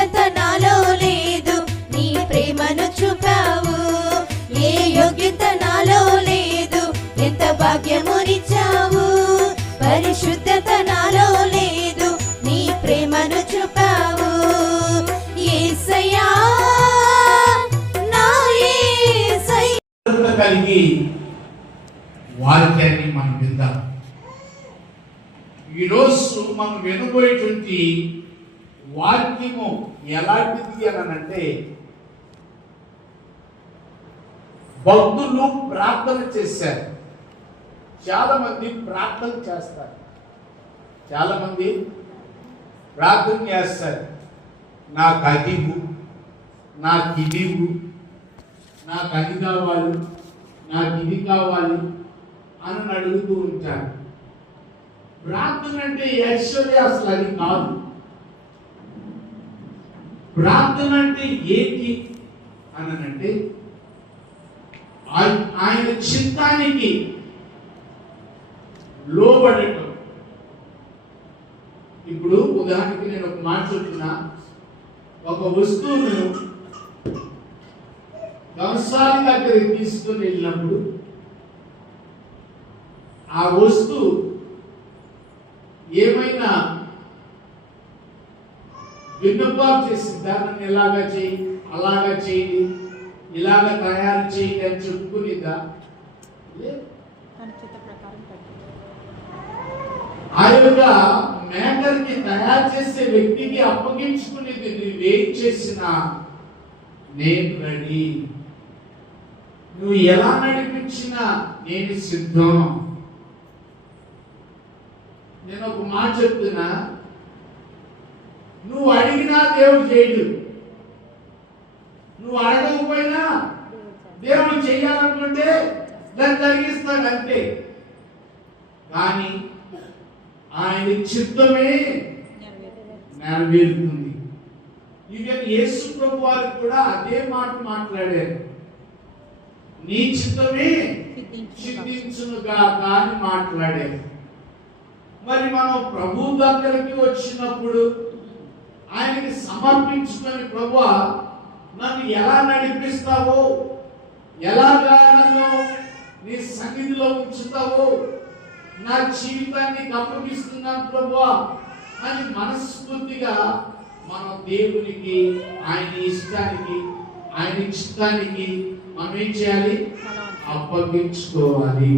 పరిశుద్ధత నాలో లేదు, నీ ప్రేమను చూపావు. ఏ యోగ్యత నాలో లేదు, ఎంత భాగ్యమునిచ్చావు. పరిశుద్ధత నాలో లేదు, నీ ప్రేమను చూపావు. యేసయ్యా నా యేసయ్యా కలిగి వాక్యాన్ని మనం విందాం. ఈరోజు మనం వినబోయేటువంటి వాక్యము ఎలాంటిది అనంటే, భక్తులు ప్రార్థన చేశారు. చాలా మంది ప్రార్థన చేస్తారు, చాలా మంది ప్రార్థన చేస్తారు. నాకు అదివు, నాకు ఇదివు, నాకు అది కావాలి, నాకు ఇది కావాలి అని అడుగుతూ ఉంటారు. ప్రార్థన అంటే యాక్చువల్లీ అసలు అది కాదు. ప్రార్థన అంటే ఏంటి అనంటే, ఆయన చిత్తానికి లోబడటం. ఇప్పుడు ఉదాహరణకి నేను ఒక మాట చెప్తున్నా, ఒక వస్తువును వ్యవసాయం దగ్గరికి తీసుకుని వెళ్ళినప్పుడు ఆ వస్తువు ఏమైనా విన్నపాలు చేసి దాన్ని ఎలాగా చేయి, అలాగా చేయి, ఇలాగ తయారు చేయి అని చెప్పుకునిద్దా? ఆ యొక్క మేకర్కి తయారు చేసే వ్యక్తికి అప్పగించుకునేది, నువ్వేం చేసినా నేను రెడీ, నువ్వు ఎలా నడిపించినా నేను సిద్ధం. నేను ఒక మాట చెప్తున్నా, నువ్వు అడిగినా దేవుడు చేయడు, నువ్వు అడగకపోయినా దేవుడు చేయాలనుకుంటే దాన్ని జరిగిస్తాడు అంతే. కానీ ఆయన చిత్తమే నెరవేరుతుంది. ఈవెన్ యేసు ప్రభు వారికి కూడా అదే మాట మాట్లాడారు, నీ చిత్తమే సిద్ధించునుగా అని మాట్లాడారు. మరి మనం ప్రభు దగ్గరికి వచ్చినప్పుడు ఆయనకి సమర్పించుకొని, ప్రభువా నన్ను ఎలా నడిపిస్తావో, ఎలాగా నన్ను నీ సన్నిధిలో ఉంచుతావో, నా జీవితాన్ని అప్పగిస్తున్నాను ప్రభువా అని మనస్ఫూర్తిగా మనం దేవునికి, ఆయన ఇష్టానికి, ఆయన చిత్తానికి మనం ఏం చేయాలి? అప్పగించుకోవాలి.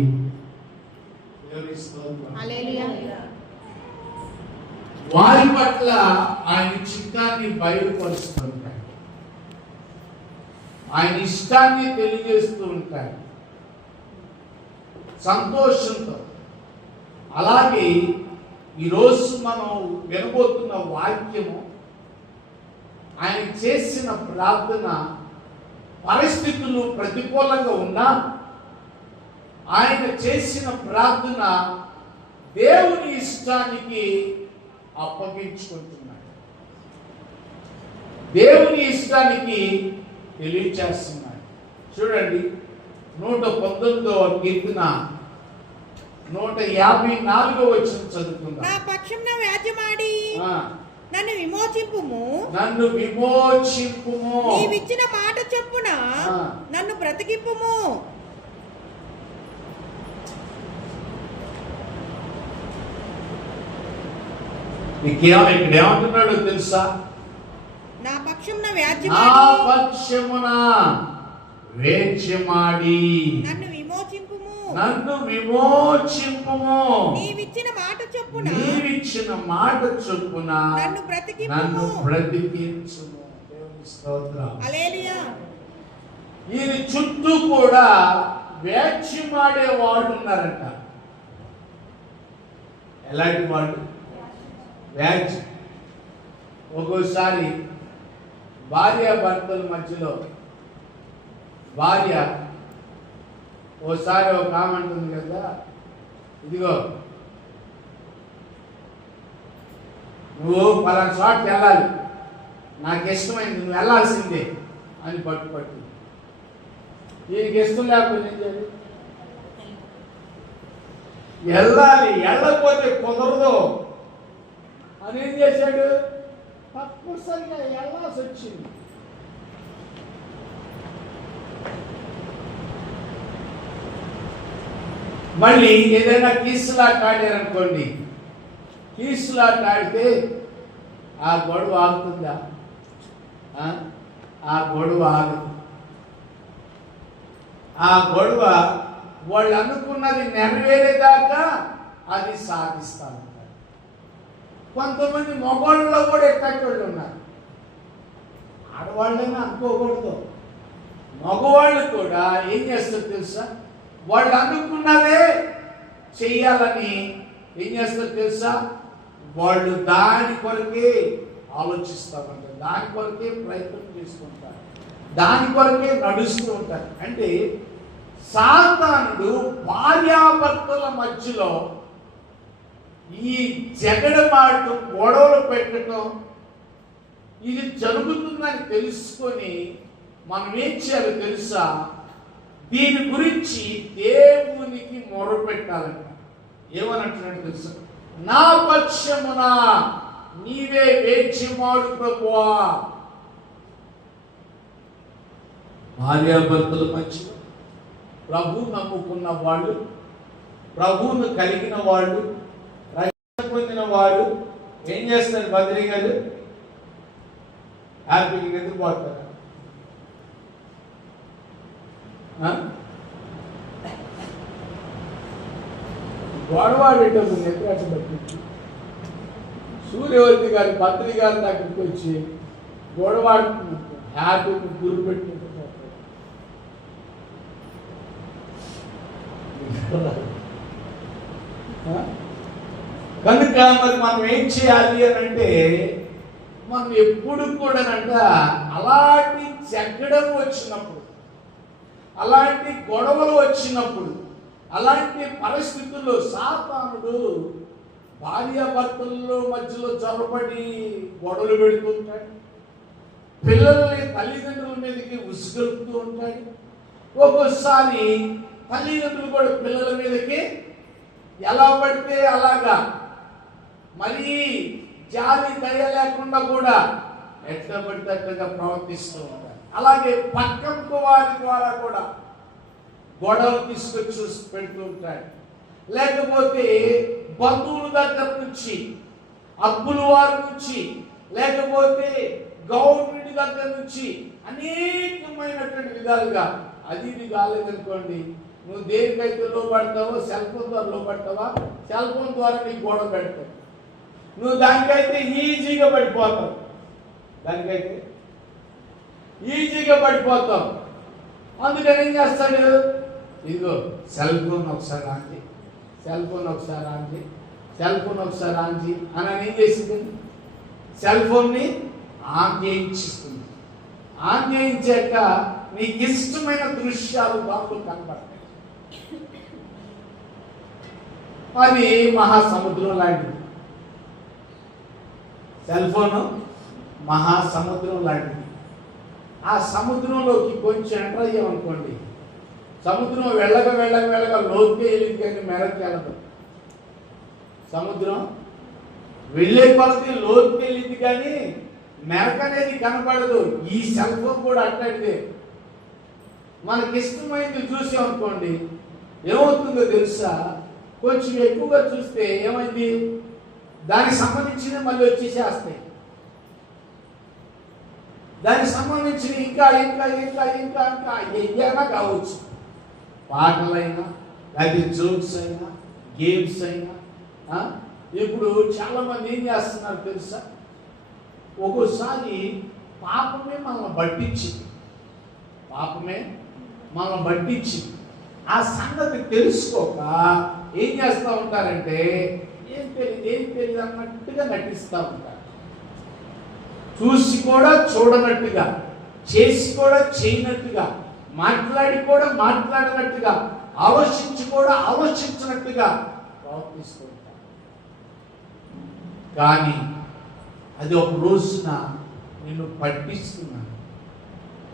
వారి పట్ల ఆయన చిత్తాన్ని బయలుపరుస్తూ ఉంటాయి, ఆయన ఇష్టాన్ని తెలియజేస్తూ ఉంటాయి సంతోషంతో. అలాగే ఈరోజు మనం వినబోతున్న వాక్యము, ఆయన చేసిన ప్రార్థన పరిస్థితులు ప్రతికూలంగా ఉన్నా ఆయన చేసిన ప్రార్థన దేవుని ఇష్టానికి అప్పగించుకుంటున్నాడు, దేవుని ఇష్టానికి తెలియచేస్తున్నాడు. చూడండి, 119వ కీర్తన 154వ వచనం చదువుకుందాం. నా పక్షంన వ్యాజ్యమాడి నన్ను విమోచింపుము, నన్ను విమోచింపుము, నీవిచ్చిన మాట చొప్పున నన్ను బ్రతికింపుము. ఇక్కడ ఏమంటున్నాడో తెలుసా? నా పక్షమున వేద్యమాడి నన్ను విమోచింపుము, నీవిచ్చిన మాట చొప్పున నన్ను బ్రతికించుము. దేవుని స్తోత్రం. హల్లెలూయా. ఈయన చుట్టూ కూడా వేద్యమాడే వాళ్ళు ఉన్నారంట. ఎలాంటి వాళ్ళు? వ్యాజ్యం. ఒక్కోసారి భార్య భర్తల మధ్యలో భార్య ఓసారి ఒక కామెంట్ ఉంది కదా, ఇదిగో నువ్వు పలానా చోటుకి వెళ్ళాలి, నాకు ఇష్టమైంది, నువ్వు వెళ్ళాల్సిందే అని పట్టు దీనికి ఇష్టం లేకపోతే ఏం చేయాలి? వెళ్ళాలి, వెళ్ళకపోతే కుదరదు అని ఏం చేశాడు? తప్పనిసరిగా వెళ్ళాల్సి వచ్చింది. మళ్ళీ ఏదైనా కీసులాట ఆడారనుకోండి, కీసులాట ఆడితే ఆ గొడవ ఆగుతుందా? ఆ గొడవ ఆగదు. ఆ గొడవ వాళ్ళు అనుకున్నది నెరవేరేదాకా అది సాధిస్తా ఉంటారు. కొంతమంది మగవాళ్ళలో కూడా ఎక్కడోళ్ళు ఉన్నారు. ఆడవాళ్ళని అనుకోకూడదు. మగవాళ్ళు కూడా ఏం చేస్తారు తెలుసా? వాళ్ళు అనుకున్నదే చెయ్యాలని ఏం చేస్తారు తెలుసా? వాళ్ళు దాని కొరకే ఆలోచిస్తూ ఉంటారు, దాని కొరకే ప్రయత్నం చేసుకుంటారు, దాని కొరకే నడుస్తూ ఉంటారు. అంటే సాతానుడు భార్యాభర్తల మధ్యలో ఈ జగడమాటం, గొడవలు పెట్టడం ఇది జరుగుతుందని తెలుసుకొని మనం ఏం చేయాలో తెలుసా? దీని గురించి దేవునికి మొరపెట్టాలంట. ఏమనంటున్నాడు తెలుసా? నా పక్షమున నీవే వేచిమాడు ప్రభువా. భార్యాభర్తల మధ్యలో ప్రభు నమ్ముకున్న వాళ్ళు, ప్రభువును కలిగిన వాళ్ళు, రక్షణ పొందిన వాడు ఏం చేస్తారు? బద్రీ గారు హ్యాపీగా నిద్రపోతారు. గొడవాడేటప్పుడు నిద్రాట పట్టించి సూర్యవతి గారు, బద్రీ గారి దగ్గరికి వచ్చి గొడవాడు హ్యాపీగా గురి పెట్టుకుంటూ కనుక మరి మనం ఏం చేయాలి అని అంటే, మనం ఎప్పుడు కూడానంట అలాంటి జగ్గడం వచ్చినప్పుడు, అలాంటి గొడవలు వచ్చినప్పుడు, అలాంటి పరిస్థితుల్లో సాతానుడు భార్యాభర్తల్లో మధ్యలో చొరబడి గొడవలు పెడుతూ ఉంటాడు. పిల్లల్ని తల్లిదండ్రుల మీదకి ఉసుగొలుపుతూ ఉంటాడు. ఒక్కోసారి తల్లిదండ్రులు కూడా పిల్లల మీదకి ఎలా పడితే అలాగా మరీ జాలి దయ లేకుండా కూడా ఎట్లా పడితే అట్లా ప్రవర్తిస్తూ ఉంటారు. అలాగే పక్కకు వారి ద్వారా కూడా గొడవలు తీసుకొచ్చి పెడుతూ ఉంటాడు. లేకపోతే బంధువుల దగ్గర నుంచి, అప్పుల వారి నుంచి, లేకపోతే గవర్నమెంట్ దగ్గర నుంచి అనేకమైనటువంటి విధాలుగా అది ఇది కాలేదనుకోండి, నువ్వు దేనికైతే లోపడతావో సెల్ ఫోన్ ద్వారా లోపడతావా, సెల్ ఫోన్ ద్వారా నీకు గొడవ పెడతావు. నువ్వు దానికైతే ఈజీగా పడిపోతావు, దానికైతే ఈజీగా పడిపోతావు. అందుకని ఏం చేస్తాడు? ఇదిగో సెల్ ఫోన్ ఒకసారి ఆంటీ, సెల్ ఫోన్ ఒకసారి ఆంటీ, సెల్ ఫోన్ ఒకసారి ఆంటీ అని ఏం చేసింది? సెల్ ఫోన్ని ఆన్ చేయించిస్తుంది. ఆన్ చేయించాక నీకు ఇష్టమైన దృశ్యాలు దాంట్లో కనబడతాయి. అది మహాసముద్రం లాంటిది. సెల్ ఫోను మహాసముద్రం లాంటిది. ఆ సముద్రంలోకి కొంచెం ఎంటర్ అయ్యామనుకోండి, సముద్రం వెళ్ళగా వెళ్ళగా వెళ్ళగా లోతుగా వెళ్ళింది కానీ మెరకి వెళ్ళదు. సముద్రం వెళ్ళే కొలది లోతుకి వెళ్ళింది కానీ మెరక అనేది కనపడదు. ఈ సెల్ ఫోన్ కూడా అట్లాంటిదే. మనకి ఇష్టమైంది చూసామనుకోండి, ఏమవుతుందో తెలుసా? కొంచెం ఎక్కువగా చూస్తే ఏమైంది? దానికి సంబంధించిన మళ్ళీ వచ్చేసేస్తాయి. దానికి సంబంధించిన ఇంకా ఇంకా ఇంకా ఇంకా ఇంకా ఏదైనా కావచ్చు, పాటలైనా, లేదా జోక్స్ అయినా, గేమ్స్ అయినా. ఇప్పుడు చాలామంది ఏం చేస్తున్నారు తెలుసా? ఒక్కోసారి పాపమే మనల్ని పట్టించింది, పాపమే మనల్ని పట్టించింది. ఆ సంగతి తెలుసుకోక ఏం చేస్తూ ఉంటారంటే, ఏం తెలియదు అన్నట్టుగా నటిస్తూ ఉంటారు. చూసి కూడా చూడనట్టుగా, చేసి కూడా చేయనట్టుగా, మాట్లాడి కూడా మాట్లాడినట్టుగా, ఆలోచించి కూడా ఆలోచించినట్టుగా ప్రవర్తిస్తూ ఉంటారు. కానీ అది ఒక రోజున నిన్ను పట్టిస్తున్నాను.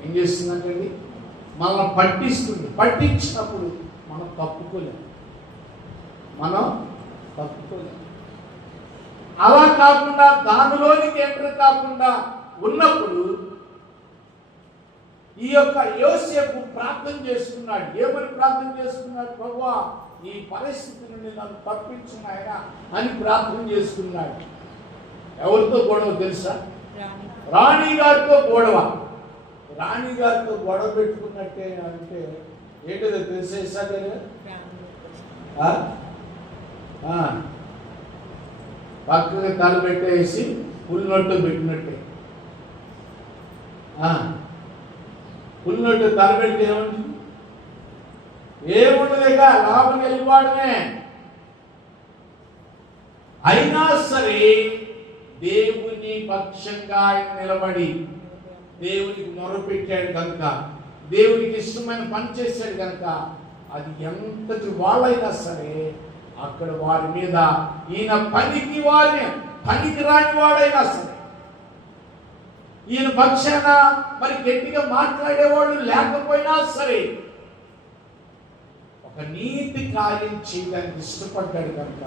ఏం చేస్తుందంటండి? మనల్ని పట్టిస్తుంది. పట్టించినప్పుడు మనం తప్పుకోలేము. అలా కాకుండా దానిలోనికి ఎంటర్ కాకుండా ఉన్నప్పుడు ఈ యొక్క యోసేపు ప్రార్థన చేసుకున్నాడు. ఏమని ప్రార్థన చేసుకున్నాడు? ప్రభువా, ఈ పరిస్థితి నుండి నన్ను తప్పించిన ఆయన అని ప్రార్థన చేసుకున్నాడు. ఎవరితో గొడవ తెలుసా? రాణి గారితో గొడవ. రాణి గారితో గొడవ పెట్టుకున్నట్టే అంటే ఏంటో తెలిసేసా కదా? పక్కకి తల పెట్టేసి పుల్నొట్టు పెట్టినట్టే. పుల్నొట్టు తల పెడితే ఏముంటుంది? ఏముండదుగా, లాభం వెళ్ళిపోవడమే. అయినా సరే దేవుని పక్షంగా ఆయన నిలబడి దేవునికి మొరపెట్టాడు కనుక, దేవునికి ఇష్టమైన పని చేశాడు కనుక, అది ఎంతటి వాళ్ళైనా సరే అక్కడ వారి మీద ఈయన పనికి రాని వాడైనా సరే, ఈయన పక్షాన మరి గట్టిగా మాట్లాడేవాళ్ళు లేకపోయినా సరే ఒక నీతి కార్యం చేయడానికి ఇష్టపడ్డాడు కనుక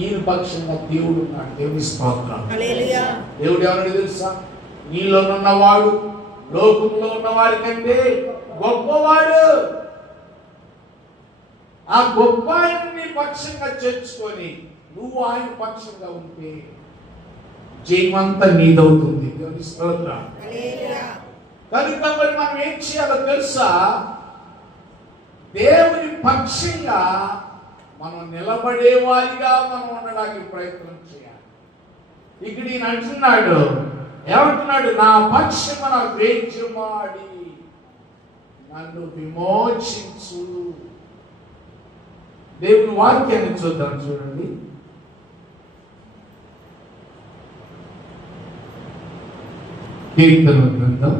ఈయన పక్షంగా దేవుడు ఉన్నాడు. దేవుని స్తోత్రం. హల్లెలూయా. దేవుడు ఎవరు తెలుసా? నీలో ఉన్నవాడు లోకంలో ఉన్నవాడి కంటే గొప్పవాడు. ఆ గొప్ప ఆయన్ని పక్షంగా చేర్చుకొని నువ్వు ఆయన పక్షంగా ఉంటే జయమంతా నీదవుతుంది. దేవుని స్తోత్రం. కనుక మరి మనం ఏం చేయాలో తెలుసా? దేవుని పక్షంగా మనం నిలబడే వారిగా మనం ఉండడానికి ప్రయత్నం చేయాలి. ఇక్కడ ఈయన అంటున్నాడు, ఏమంటున్నాడు? నా పక్షమున వేద్యమాడి నన్ను విమోచించు. దేవుని వాక్యాన్ని చూద్దాం. చూడండి, కీర్తన గ్రంథం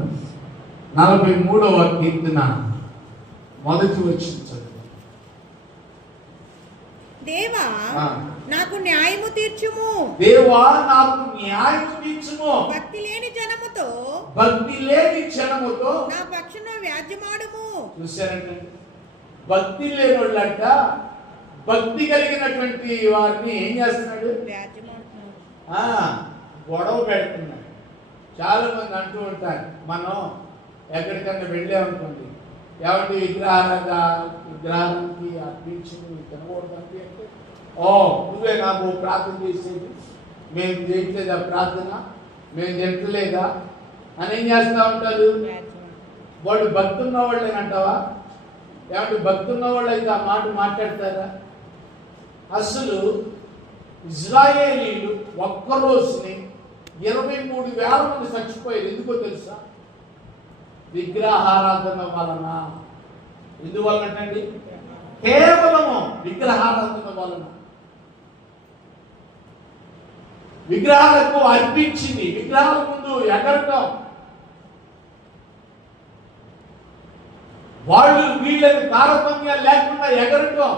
43వ కీర్తన మొదటి వచనం చదువు. దేవా, నాకు న్యాయము తీర్చుము. దేవా, నాకు న్యాయము తీర్చుము. భక్తి లేని జనముతో నా పక్షమున వ్యాజ్యమాడుము. చూశారంటే భక్తి లేని వాళ్ళంట భక్తి కలిగినటువంటి వారిని ఏం చేస్తున్నాడు? గొడవ పెడుతున్నాడు. చాలా మంది అంటూ ఉంటారు, మనం ఎక్కడికన్నా వెళ్ళామనుకోండి, ఎవరి విగ్రహానికి అర్పించి తినకూడదంటే అంటే, ఓ నువ్వే నాకు ప్రార్థన చేసేది, మేము చేయట్లేదా ప్రార్థన, మేము తింటలేదా అని ఏం చేస్తూ ఉంటారు. వాడు భక్తి ఉన్న వాళ్ళేనంటావా? ఏమంటే భక్తి ఉన్న వాళ్ళు అయితే ఆ మాట మాట్లాడతారా? అసలు ఇజ్రాయేలీలు ఒక్క రోజుని 23,000 మంది చచ్చిపోయారు. ఎందుకో తెలుసా? విగ్రహారాధన వలన. ఎందువలనండి? కేవలము విగ్రహారాధన వలన. విగ్రహాలకు అర్పించింది, విగ్రహాల ముందు ఎగరటం, వాళ్ళు వీళ్ళని తారతమ్యాలు లేకుండా ఎగరటం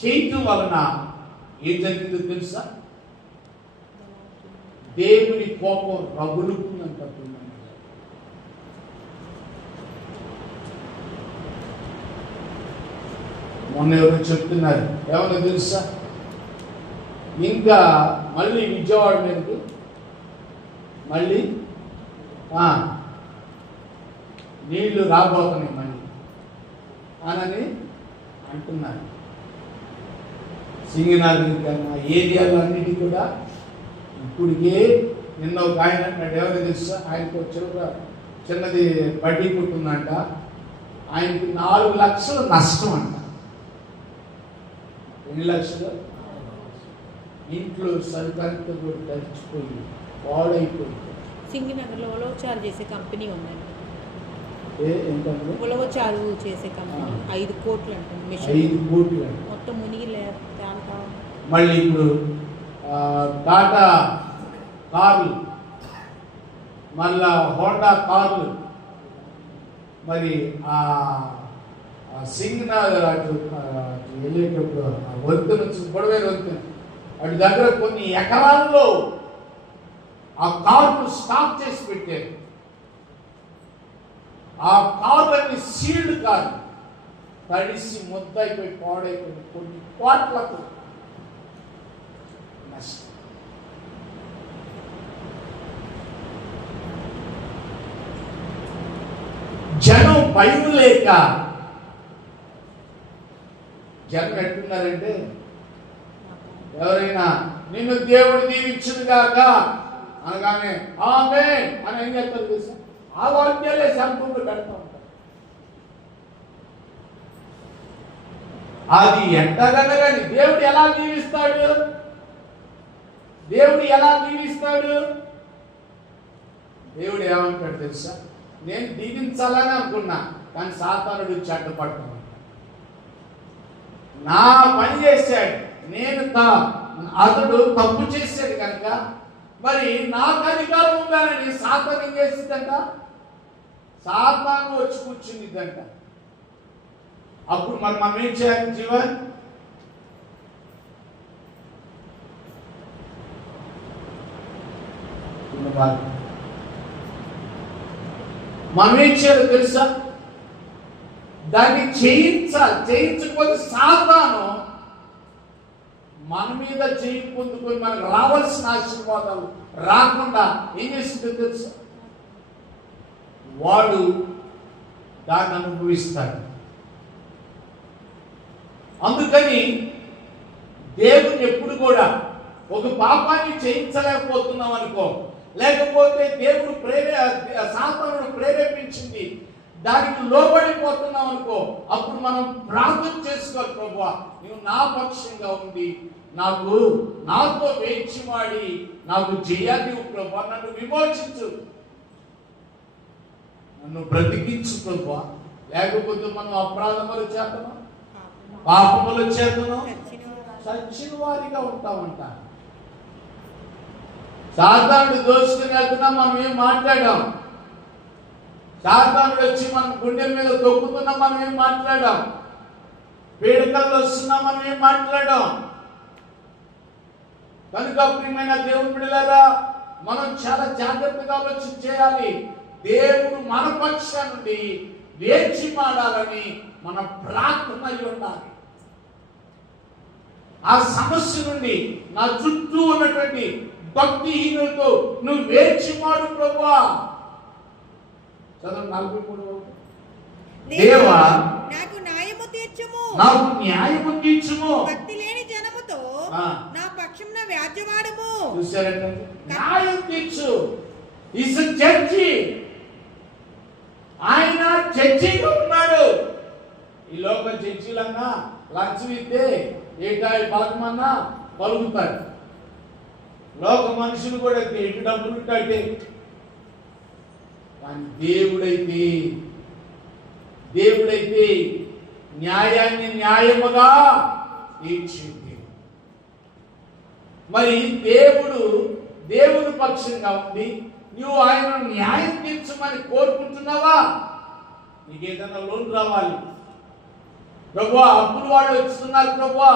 చేయటం వలన ఏం జరిగిందో తెలుసా? దేవుని కోపం రగులుకుందంట. మొన్న ఎవరు చెప్తున్నారు, ఏమన్నా తెలుసా? ఇంకా మళ్ళీ విజయవాడ మీదకి మళ్ళీ నీళ్లు రాబోతున్నాయి మళ్ళీ అని అంటున్నారు. సింగనాథుని కన్నా ఏరియాలో అన్నిటి కూడా ఇప్పటికే నిన్న ఒక ఆయన అంటున్నాడు, ఎవరు తెలుసా? ఆయనకు చిన్నది బడ్డీ పుట్టిందంట, ఆయనకి 4 లక్షలు నష్టం అంట. ఎన్ని లక్షలు? ఇంట్లో సరికంతా కూడా తడిచిపోయి పాడైపోయింది. సింగనగర్లో ఉలవచారు చేసే కంపెనీ ఉందండి. ఏంటంటే ఉలవచారు చేసే కంపెనీ 5 కోట్లు అంటుంది. 5 కోట్లు అంట. మొత్తం మునిగి మళ్ళీ ఇప్పుడు టాటా కార్లు, మళ్ళా హోండా కార్లు, మరి సింగనగర్ అటు వెళ్ళేటప్పుడు వంతెన పొడవేరు వంతెన అటు దగ్గర కొన్ని ఎకరాల్లో ఆ కార్లు స్టాప్ చేసి పెట్టారు. ఆ కార్లన్నీ సీల్డ్ కార్లు తడిసి ముద్దయిపోయి పాడైపోయి కొన్ని కోట్లకు కష్టం. జనం భయం లేక జనం ఎట్టున్నారంటే, ఎవరైనా నిన్ను దేవుడు దీవించును గాక అనగానే ఆమేన్ అని ఏం చెప్తారు తెలుసా? ఆ వాక్యాలే సంపూర్ణ పెడతా ఉంటారు. అది ఎంతగనగాని దేవుడు ఎలా దీవిస్తాడు? దేవుడు ఎలా దీవిస్తాడు? దేవుడు ఏమంటాడు తెలుసా? నేను దీవించాలని అనుకున్నా, కానీ సాతానుడు చెడ్డపడుతున్నాను. నా పని చేశాడు, అతడు తప్పు చేశాడు కనుక మరి నాకు అధికారం ఉండాలని సాతాను ఏం చేసిందంట? సాతాను వచ్చి కూర్చుందిద్దంట. అప్పుడు మరి మనం ఏం చేయాలి? జీవన్ మనం ఏం చేయాలో తెలుసా? దాన్ని చేయించకపోతే సాతాను మన మీద చేయి పొందుకొని మనకు రావాల్సిన ఆశీర్వాదాలు రాకుండా ఏం చేసిందో తెలుసా? వాడు దాన్ని అనుభవిస్తాడు. అందుకని దేవుని ఎప్పుడు కూడా ఒక పాపాన్ని చేయించలేకపోతున్నాం అనుకో, లేకపోతే దేవుడు సాతానుడు ప్రేరేపించింది దానికి లోబడిపోతున్నాం అనుకో, అప్పుడు మనం ప్రార్థన చేసుకోవాలి. ప్రభువా, నువ్వు నా పక్షంగా ఉంది, నాతో వేచివాడి నాకు జయాన్ని ప్రభువా, నన్ను విమోచించు, నన్ను బ్రతికించు ప్రభువా. లేకపోతే మనం అపరాధముల చేతను పాపముల చేతను చచ్చిన వారిగా ఉంటామంట. సాతానుడు దోచుకుని వెళ్తున్నా మనం ఏం మాట్లాడాం? సాతానుడు వచ్చి మన గుండెల మీద తొక్కుతున్నా మనం ఏం మాట్లాడాం? పీడకల్లో వస్తున్నా మనం ఏం మాట్లాడాం? కనుక ప్రియమైన దేవుని బిడ్డలారా, మనం చాలా జాగ్రత్తగా ఆలోచన చేయాలి. దేవుడు మన పక్షం నుండి వేచి మాడాలని మన ప్రార్థన ఉండాలి. ఆ సమస్య నుండి నా చుట్టూ ఉన్నటువంటి భక్తిహీనులతో నువ్వు వేచి మాడు ప్రభువా. చదువు 43. దేవా నాకు న్యాయము తీర్చుము, భక్తి లేని జనముతో నా పక్షంన వ్యాజ్యమాడుము. చూసారంటే న్యాయం తీర్చు. Is judge. ఆయన జడ్జిగా ఉన్నాడు. ఈ లోక జడ్జిలన్నా లంచం ఇస్తే ఏటాయి పలకమన్నా పలుకుతాడు. లోక మనుషులు కూడా ఎటు డబ్బులు ఉంటాడే. కానీ దేవుడైతే న్యాయాన్ని న్యాయముగా తీర్చింది. మరి దేవుని పక్షంగా ఉంది, నువ్వు ఆయన న్యాయం తీర్చమని కోరుకుంటున్నావా? నీకేదైనా లోన్ రావాలి ప్రభువా, అప్పులు వాళ్ళు వస్తున్నారు ప్రభువా,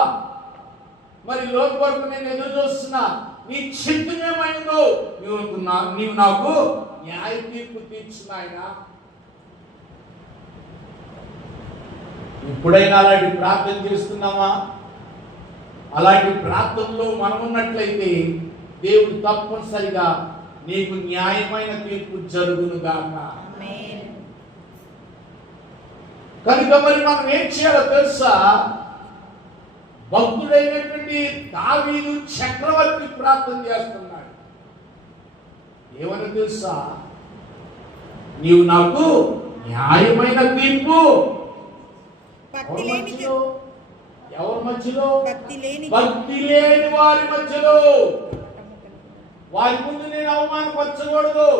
మరి లోన్ కొరకు నేను ఎదురు చూస్తున్నా, నీ చిత్తం ఏమైందో నీవు నాకు న్యాయ తీర్పు తీర్చున్నాయన. ఎప్పుడైనా అలాంటి ప్రార్థన చేస్తున్నామా? అలాంటి ప్రార్థనలో మనం ఉన్నట్లయితే దేవుడు తప్పనిసరిగా నీకు న్యాయమైన తీర్పు జరుగునుగాక. కనుక మరి మనం ఏం చేయాలో తెలుసా? భక్తుడైనటువంటి దావీదు చక్రవర్తి ప్రార్థన చేస్తున్నాడు. ఏమని తెలుసా? నీవు నాకు న్యాయమైన తీర్పు. ఎవరి మధ్యలో? భక్తి లేని వారి మధ్యలో. వారి ముందు నేను అవమానపరచకూడదు,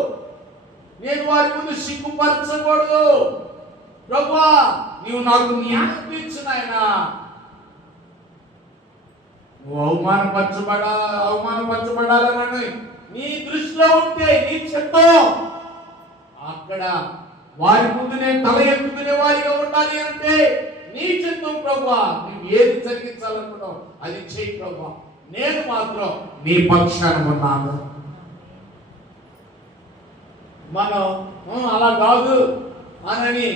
నేను వారి ముందు సిగ్గుపరచకూడదు. ప్రభువా, నీవు నాకు న్యాయం తీర్చు నాయనా. నువ్వు అవమానపరచబడాలని నీ దృష్టిలో ఉంటే నీ చిత్తం అక్కడ వారి ముందు నేను తల ఎత్తుకునే వారిగా ఉండాలి అంటే నీ చిత్తం ప్రభువా. నువ్వు ఏది జరిగించాలనుకున్నావు అది చేయి ప్రభువా, నేను మాత్రం నీ పక్షాన ఉన్నాను. మనం అలా కాదు అనని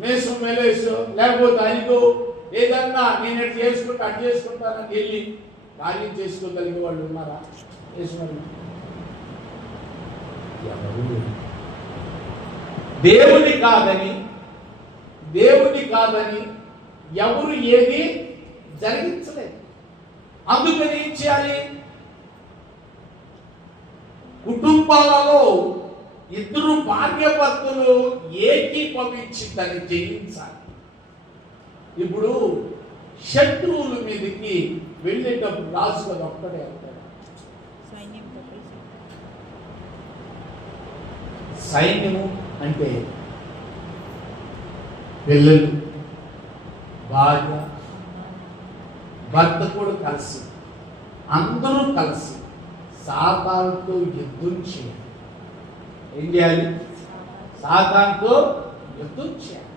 మేసు మెలేసు లేకపోతే అదిగో ఏదన్నా నేను అటు చేసుకుంటానని వెళ్ళి కార్యం చేసుకోగలిగే వాళ్ళు ఉన్నారా? యేసువారు ఎవరు లేరు. దేవుని కాదని ఎవరు ఏది జరిగించలేదు. అందుకని ఏం చేయాలి? కుటుంబాలలో ఇద్దరు భార్యాభర్తలు ఏకీభవించి దాన్ని జయించాలి. ఇప్పుడు శత్రువుల మీదకి వెళ్ళేటప్పుడు రాజు కదా ఒక్కడే వెళ్తాడు. సైన్యము అంటే పిల్లలు, భార్య, భర్త కూడా కలిసి అందరూ కలిసి సాతానుతో యుద్ధం చేయాలి. ఏం చేయాలి? సాతానుతో యుద్ధం చేయాలి.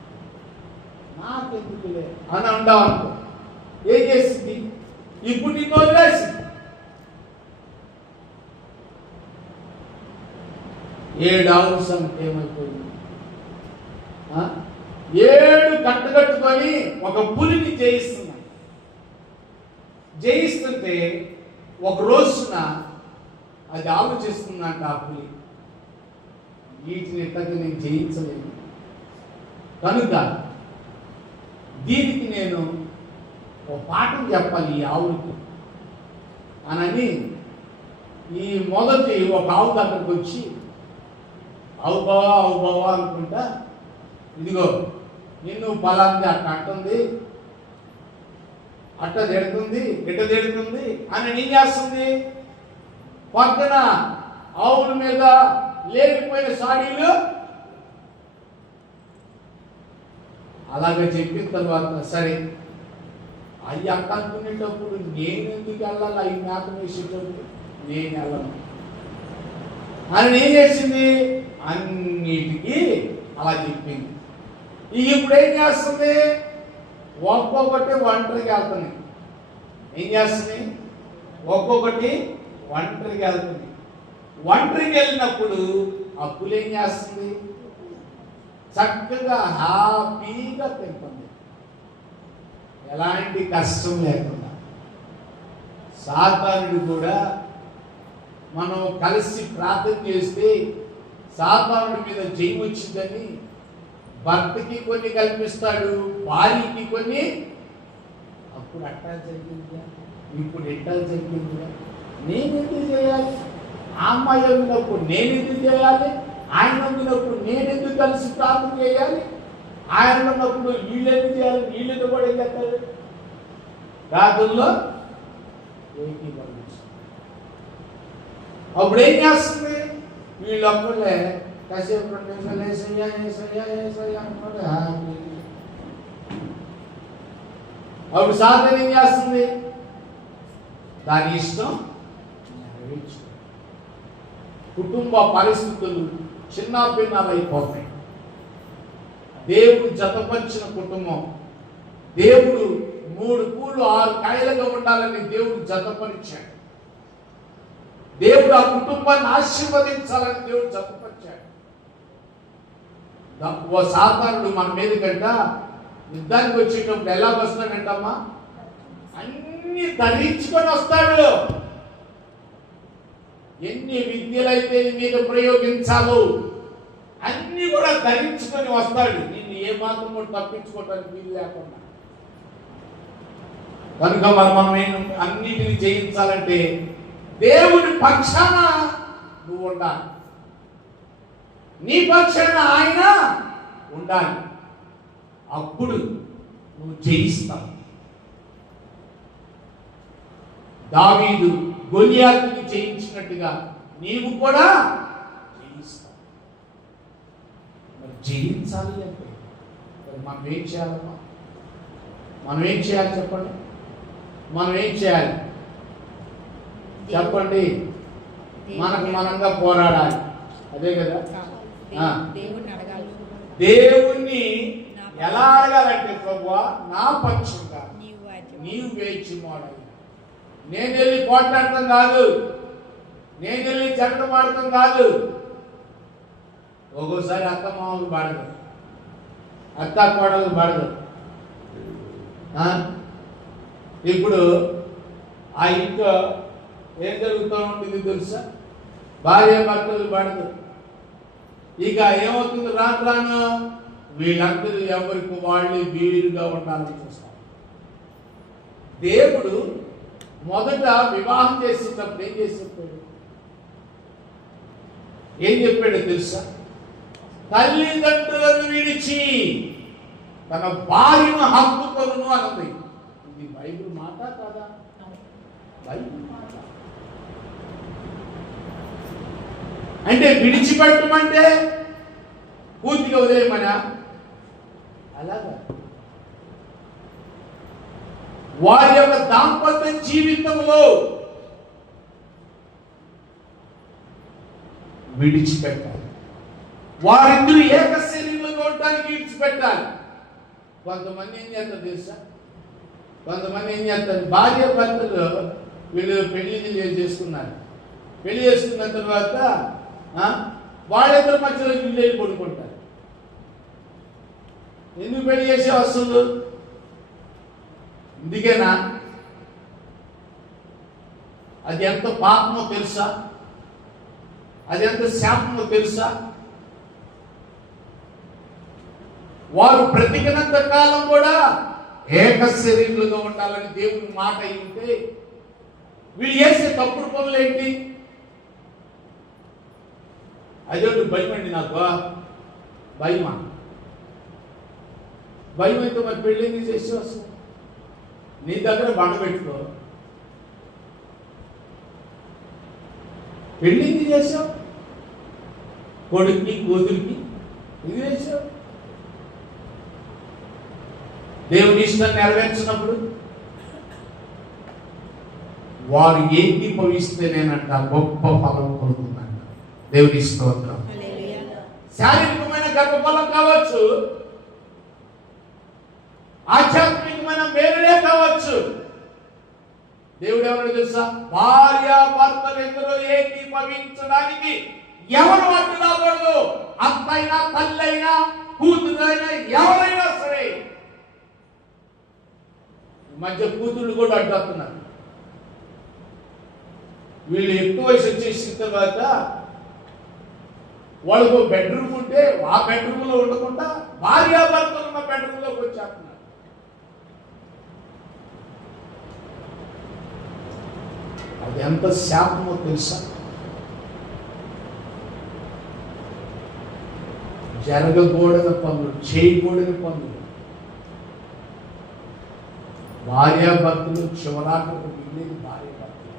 నాకెందుకులే అని అంటావు. ఏం చేసింది? ఇప్పుడు నిన్ను వదిలేసింది. 7 ఆవుల సంగతి ఏమైపోయింది? 7 కట్టుకట్టుకొని ఒక పులిని జయిస్తుంటే ఒక రోజున అది ఆలోచిస్తుందంట, ఆ పులి వీటిని ఎట్టగా నేను జయించలేను, కనుక దీనికి నేను ఒక పాఠం చెప్పాలి ఈ ఆవులకి అని ఈ మొదటి ఒక ఆవు దగ్గరకు వచ్చి ఆవు బావా అనుకుంటా, ఇదిగో నిన్ను పలాంది అట్ట అంటుంది, అట్ట తిడుతుంది, ఇట్ట తిడుతుంది అని ఏం చేస్తుంది? పక్కన ఆవుల మీద లేకపోయిన సాడీలు అలాగే చెప్పిన తర్వాత సరే అవి అక్క అనుకునేటప్పుడు నేను ఎందుకు వెళ్ళాలి? అవి మేత వేసేటప్పుడు నేను వెళ్ళను అని ఏం చేసింది? అన్నిటికీ అలా చెప్పింది. ఇప్పుడు ఏం చేస్తుంది? ఒక్కొక్కటి ఒంటరికి వెళ్తుంది. ఏం చేస్తుంది? ఒక్కొక్కటి ఒంటరికి వెళ్తుంది. ఒంటరికి వెళ్ళినప్పుడు అప్పులు ఏం చేస్తుంది? చక్కగా హ్యాపీగా తింటుంది, ఎలాంటి కష్టం లేకుండా. సాతానుడు కూడా మనం కలిసి ప్రార్థన చేస్తే సాతానుడి మీద జయం వచ్చిందని భర్తకి కొన్ని కల్పిస్తాడు, భార్యకి కొన్ని. అప్పుడు అట్టా జరిగిందా, ఇప్పుడు ఎట్టా జరిగిందా? నేను ఎందుకు చేయాలి? ఆ అమ్మాయి వంగినప్పుడు నేను ఎందుకు చేయాలి? ఆయన వంగినప్పుడు నేను ఎందుకు కలిసి ప్రార్థన చేయాలి? ఆయన ఉన్నప్పుడు వీళ్ళు ఎందుకు చేయాలి? వీళ్ళతో కూడా ఏం చేస్తారు? ప్రార్థనలో అప్పుడు ఏం చేస్తుంది? వీళ్ళొక్కలే కాసేపు 2 నిమిషాలు ఏసయ్యా అనుకుంటే అప్పుడు సాధన ఏం చేస్తుంది? దాని ఇష్టం నెరవేర్చు. కుటుంబ పరిస్థితులు చిన్న భిన్నాలైపోతాయి. దేవుడు జతపరిచిన కుటుంబం, దేవుడు 3 పూలు 6 కాయలుగా ఉండాలని దేవుడు జతపరిచాడు. దేవుడు ఆ కుటుంబాన్ని ఆశీర్వదించాలని దేవుడు జతపరిచాడు. ఓ సాతానుడు మన మీద కంట యుద్ధానికి వచ్చేటప్పుడు ఎలా వస్తాడంటమ్మా? అన్ని ధరించుకొని వస్తాడు. ఎన్ని విద్యలైతే మీద ప్రయోగించాలో అన్ని కూడా ధరించుకొని వస్తాడు. నిన్ను ఏ మాత్రం కూడా తప్పించుకోవటానికి వీలు లేకుండా. కనుక మనం అన్నిటిని జయించాలంటే దేవుని పక్షాన నువ్వు ఉండాలి, నీ పక్షాన ఆయన ఉండాలి. అప్పుడు నువ్వు జయిస్తావు. దావీదు గొలియాతుని జయించినట్టుగా నీవు కూడా జయిస్తావు. మరి జయించాలి అంటే మనం ఏం చేయాలమ్మా? మనం ఏం చేయాలి చెప్పండి? మనం ఏం చేయాలి చెప్పండి? మనకు మనంగా పోరాడాలి. అదే కదా. దేవుణ్ణి ఎలా అడగాలంటే, ప్రభువా నా పక్షంగా నీవు వేచి మోడాలి. నేను వెళ్ళి పోట్లాడటం కాదు, నేను వెళ్ళి జగడం ఆడటం కాదు. ఒక్కోసారి అత్త మామూలు పడదు, అత్త కోడలు పడదు. ఇప్పుడు ఆ ఇంట్లో ఏం జరుగుతూ ఉంటుంది తెలుసా? భార్య భర్తలు పడతారు. ఇక ఏమవుతుంది? రాను వీళ్ళందరూ ఎవరికి వాళ్ళు వీరుగా ఉండాలని చూస్తారు. దేవుడు మొదట వివాహం చేసేటప్పుడు ఏం చెప్పాడు తెలుసా? తల్లిదండ్రులను విడిచి తన భార్యను హక్కుకొను అన్నది. ఇది బైబిల్ మాట కాదా? బైబిల్ మాట. అంటే విడిచిపెట్టమంటే పూర్తిగా వదిలేయమనా? అలాగా వారి యొక్క దాంపత్య జీవితంలో విడిచిపెట్టాలి. వారిద్దరూ ఏక శరీరంలో ఉండడానికి విడిచిపెట్టాలి. కొంతమంది ఏం చేస్తారు తెలుసా? కొంతమంది ఏం చేస్తారు? భార్య భర్తలు వీళ్ళు పెళ్లి చేసుకున్నారు. పెళ్లి చేసుకున్న తర్వాత వాళ్ళిద్దరు మధ్యలో వీళ్ళు పడుకుంటారు. ఎందుకు పెళ్లి చేసే వస్తుంది? ఇందుకేనా? అది ఎంత పాపమో తెలుసా? అది ఎంత శాపమో తెలుసా? వారు బ్రతికినంత కాలం కూడా ఏక శరీరులుగా ఉండాలని దేవుని మాట అయింటే వీళ్ళు చేసే తప్పుడు పనులు ఏంటి? అదేంటి భయం అండి నాకు. భయమా? భయం అయితే మరి పెళ్ళి చేసి వస్తుంది. నీ దగ్గర బండ పెట్టుకో. పెళ్ళింది చేసావు, కొడుక్కి కూతురికి ఇది చేసావు. దేవుని ఇష్టం నెరవేర్చినప్పుడు వారు ఏకీభవిస్తేనేనంట గొప్ప ఫలం పొందుతుందంట. దేవుని స్తోత్రం. శారీరకమైన గర్భఫలం కావచ్చు, ఆధ్యాత్మికమైన మేలులే కావచ్చు. దేవుడు ఎవరు తెలుసా? భార్య భర్తలు ఇద్దరు ఏకీభవించడానికి ఎవరు అడ్డు రాకూడదు. అత్తైనా తల్లైనా కూతురైనా ఎవరైనా సరే. ఈ మధ్య కూతుళ్ళు కూడా అడ్డొస్తున్నారు. వీళ్ళు ఎక్కువ వయసు వచ్చేసిన తర్వాత వాళ్ళకు బెడ్రూమ్ ఉంటే ఆ బెడ్రూమ్ లో ఉండకుండా భార్యాభర్తలు ఉన్న బెడ్రూమ్ లోకి వచ్చేస్తున్నారు. అది ఎంత శాపమో తెలుసా? జరగకూడని పనులు, చేయకూడని పనులు. భార్యాభర్తలు చివరాకు మిగిలిన భార్యాభర్తలు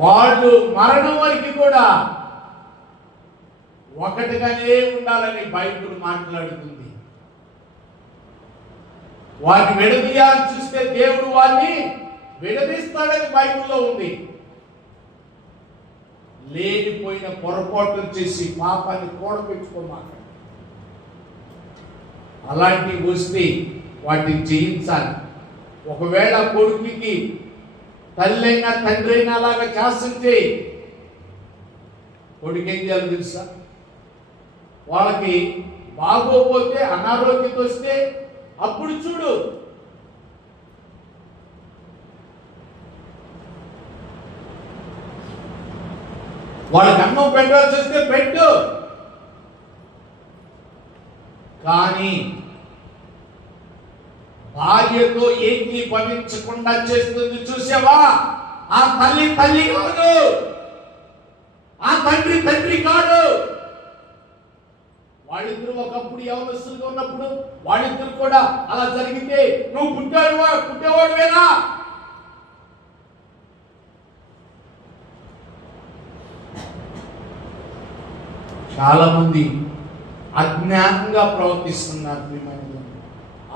వాళ్ళు మరణం వరకు కూడా ఒకటిగానే ఉండాలని బైబిల్ మాట్లాడుతుంది. వారిని విడదీయాలని చూస్తే దేవుడు వారిని విడదీస్తాడని బైబిల్లో ఉంది. లేనిపోయిన పొరపాట్లు చేసి పాపాన్ని కూడబెట్టుకోమాట. అలాంటివి వస్తే వాటిని జయించాలి. ఒకవేళ కొడుకుకి తల్లైనా తండ్రి అయినా అలాగా చేస్తుంటే కొడుకు ఏం చేయాలి తెలుసా? వాళ్ళకి బాగోపోతే అనారోగ్యత వస్తే అప్పుడు చూడు, వాళ్ళకి అన్నం పెట్టాల్సి వస్తే పెట్టు. కానీ భార్యతో ఏకీభవించకుండా చేస్తుంది చూసావా? ఆ తల్లి తల్లి కాదు, ఆ తండ్రి తండ్రి కాదు. వాళ్ళిద్దరు ఒకప్పుడు యవనస్తులుగా ఉన్నప్పుడు వాళ్ళిద్దరు కూడా అలా జరిగితే నువ్వు పుట్టేవాడువేనా? చాలా మంది అజ్ఞానంగా ప్రవర్తిస్తున్నారు.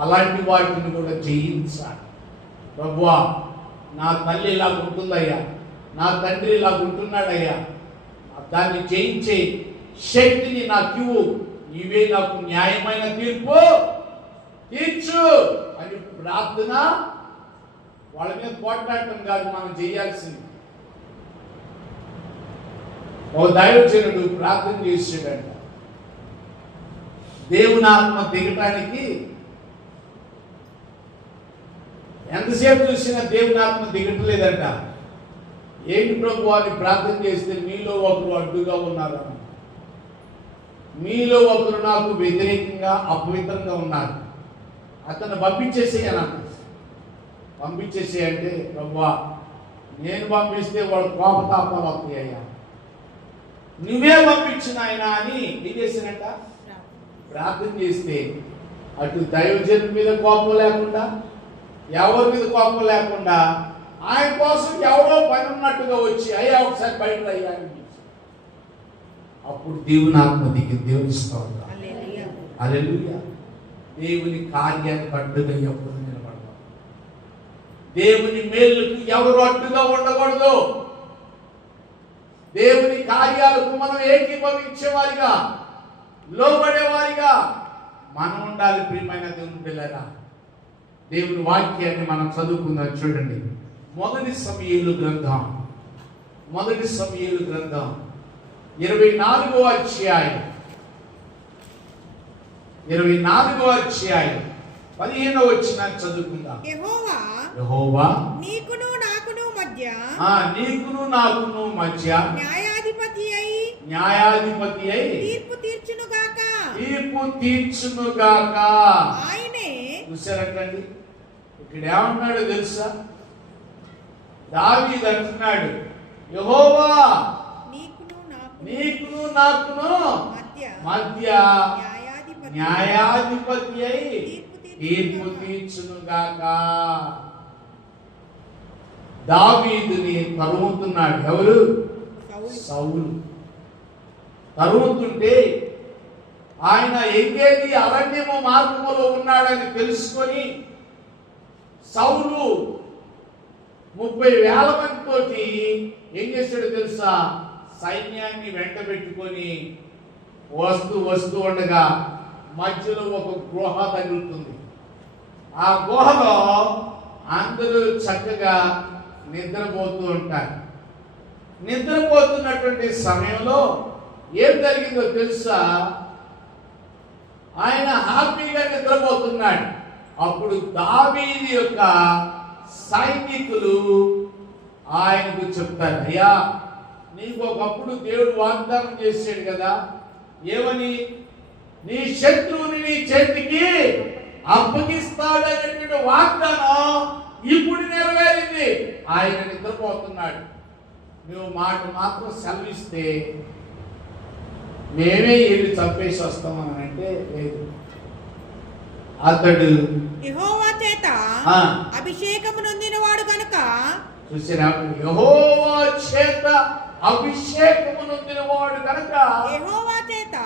అలాంటి వాటిని కూడా జయించాలి. ప్రభువా, నా తల్లి ఇలా ఉంటుందయ్యా, నా తండ్రి ఇలా ఉంటున్నాడయ్యా, దాన్ని జయించే శక్తిని నాకు ఇవ్వు, ఇవే నాకు న్యాయమైన తీర్పు తీర్చు అని ప్రార్థన. వాళ్ళ మీద పోట్లాడటం కాదు మనం చేయాల్సింది. ఓ దైవజనుడు ప్రార్థన చేసాడంట. దేవుని ఆత్మ దిగటానికి ఎంతసేపు చూసినా దేవుని ఆత్మ దిగట్లేదంట. ఏంటి ప్రభు అని ప్రార్థన చేస్తే మీలో ఒకరు అడ్డుగా ఉన్నారు, మీలో ఒకరు నాకు వ్యతిరేకంగా అపవిత్రంగా ఉన్నారు, అతను పంపించేసేయనంట. పంపించేసేయంటే ప్రభువా నేను పంపిస్తే వాళ్ళు కోపతాపాలు వస్తాయ్యా, నువ్వే పంపించిన ఆయన అని ఏం చేసినట్ట ప్రార్థన చేస్తే అటు దైవజనుడి మీద కోపం లేకుండా, ఎవరి మీద కోపం లేకుండా, ఆయన కోసం ఎవరో పని ఉన్నట్టుగా వచ్చి అయ్యా ఒకసారి బయట అయ్యా అని అప్పుడు దేవుని ఆత్మ దిగి దేవుని స్తోత్రం. హల్లెలూయా. దేవుని కార్యానికి అడ్డుగా ఎప్పుడు నిలబడతాం. దేవుని మేలుకు ఎవరు అడ్డుగా ఉండకూడదు. దేవుని కార్యాలకు మనం ఏకీభవించేవారిగా, లోబడేవారిగా మనం ఉండాలి. ప్రియమైన దేవుని పిల్లరా, దేవుని వాక్యాన్ని మనం చదువుకుందాం. చూడండి, మొదటి సమూయేలు గ్రంథం 24వ అధ్యాయం 15వ వచనాన్ని చదువుకుందాం. యెహోవా నీకును నాకును మధ్య న్యాయాధిపతి అయి తీర్పు తీర్చునుగాక. ఆయనే. చూసారంటండి, ఇక్కడ ఏమంటున్నాడు తెలుసా? దావీదు అంటున్నాడు, యెహోవా నీకును నాకును మధ్య న్యాయాధిపతి అయి తీర్పు తీర్చునుగాక. దావీదుని తరుముతున్నాడు. ఎవరు? సౌలు. తరుముతుంటే ఆయన ఎంగేది అరణ్యము మార్గములో ఉన్నాడని తెలుసుకొని సౌలు 30,000 మందితోటి ఏం చేశాడు తెలుసా? సైన్యాన్ని వెంట పెట్టుకొని వస్తూ ఉండగా మధ్యలో ఒక గుహ తగులుతుంది. ఆ గుహలో అందరూ చక్కగా నిద్రపోతూ ఉంటారు. నిద్రపోతున్నటువంటి సమయంలో ఏం జరిగిందో తెలుసా? ఆయన హ్యాపీగా నిద్రపోతున్నాడు. అప్పుడు దావీదు యొక్క సైనికులు ఆయనకు చెప్తారు, అయ్యా నీకు ఒకప్పుడు దేవుడు వాగ్దానం చేశాడు కదా, ఏమని? నీ శత్రువుని నీ చేతికి అప్పగిస్తాడనేటువంటి వాగ్దానం ఇప్పుడు నెరవేరింది. ఆయన నిద్రపోతున్నాడు. నువ్వు మాట మాత్రం సెలవిస్తే మేమే వెళ్ళి చంపేసి వస్తామని అంటే లేదు. అతడు యెహోవా చేత అభిషేకము నొందినవాడు కనుక. చూసినా, యెహోవా చేత అభిషేకము నొందినవాడు కనుక, యెహోవా చేత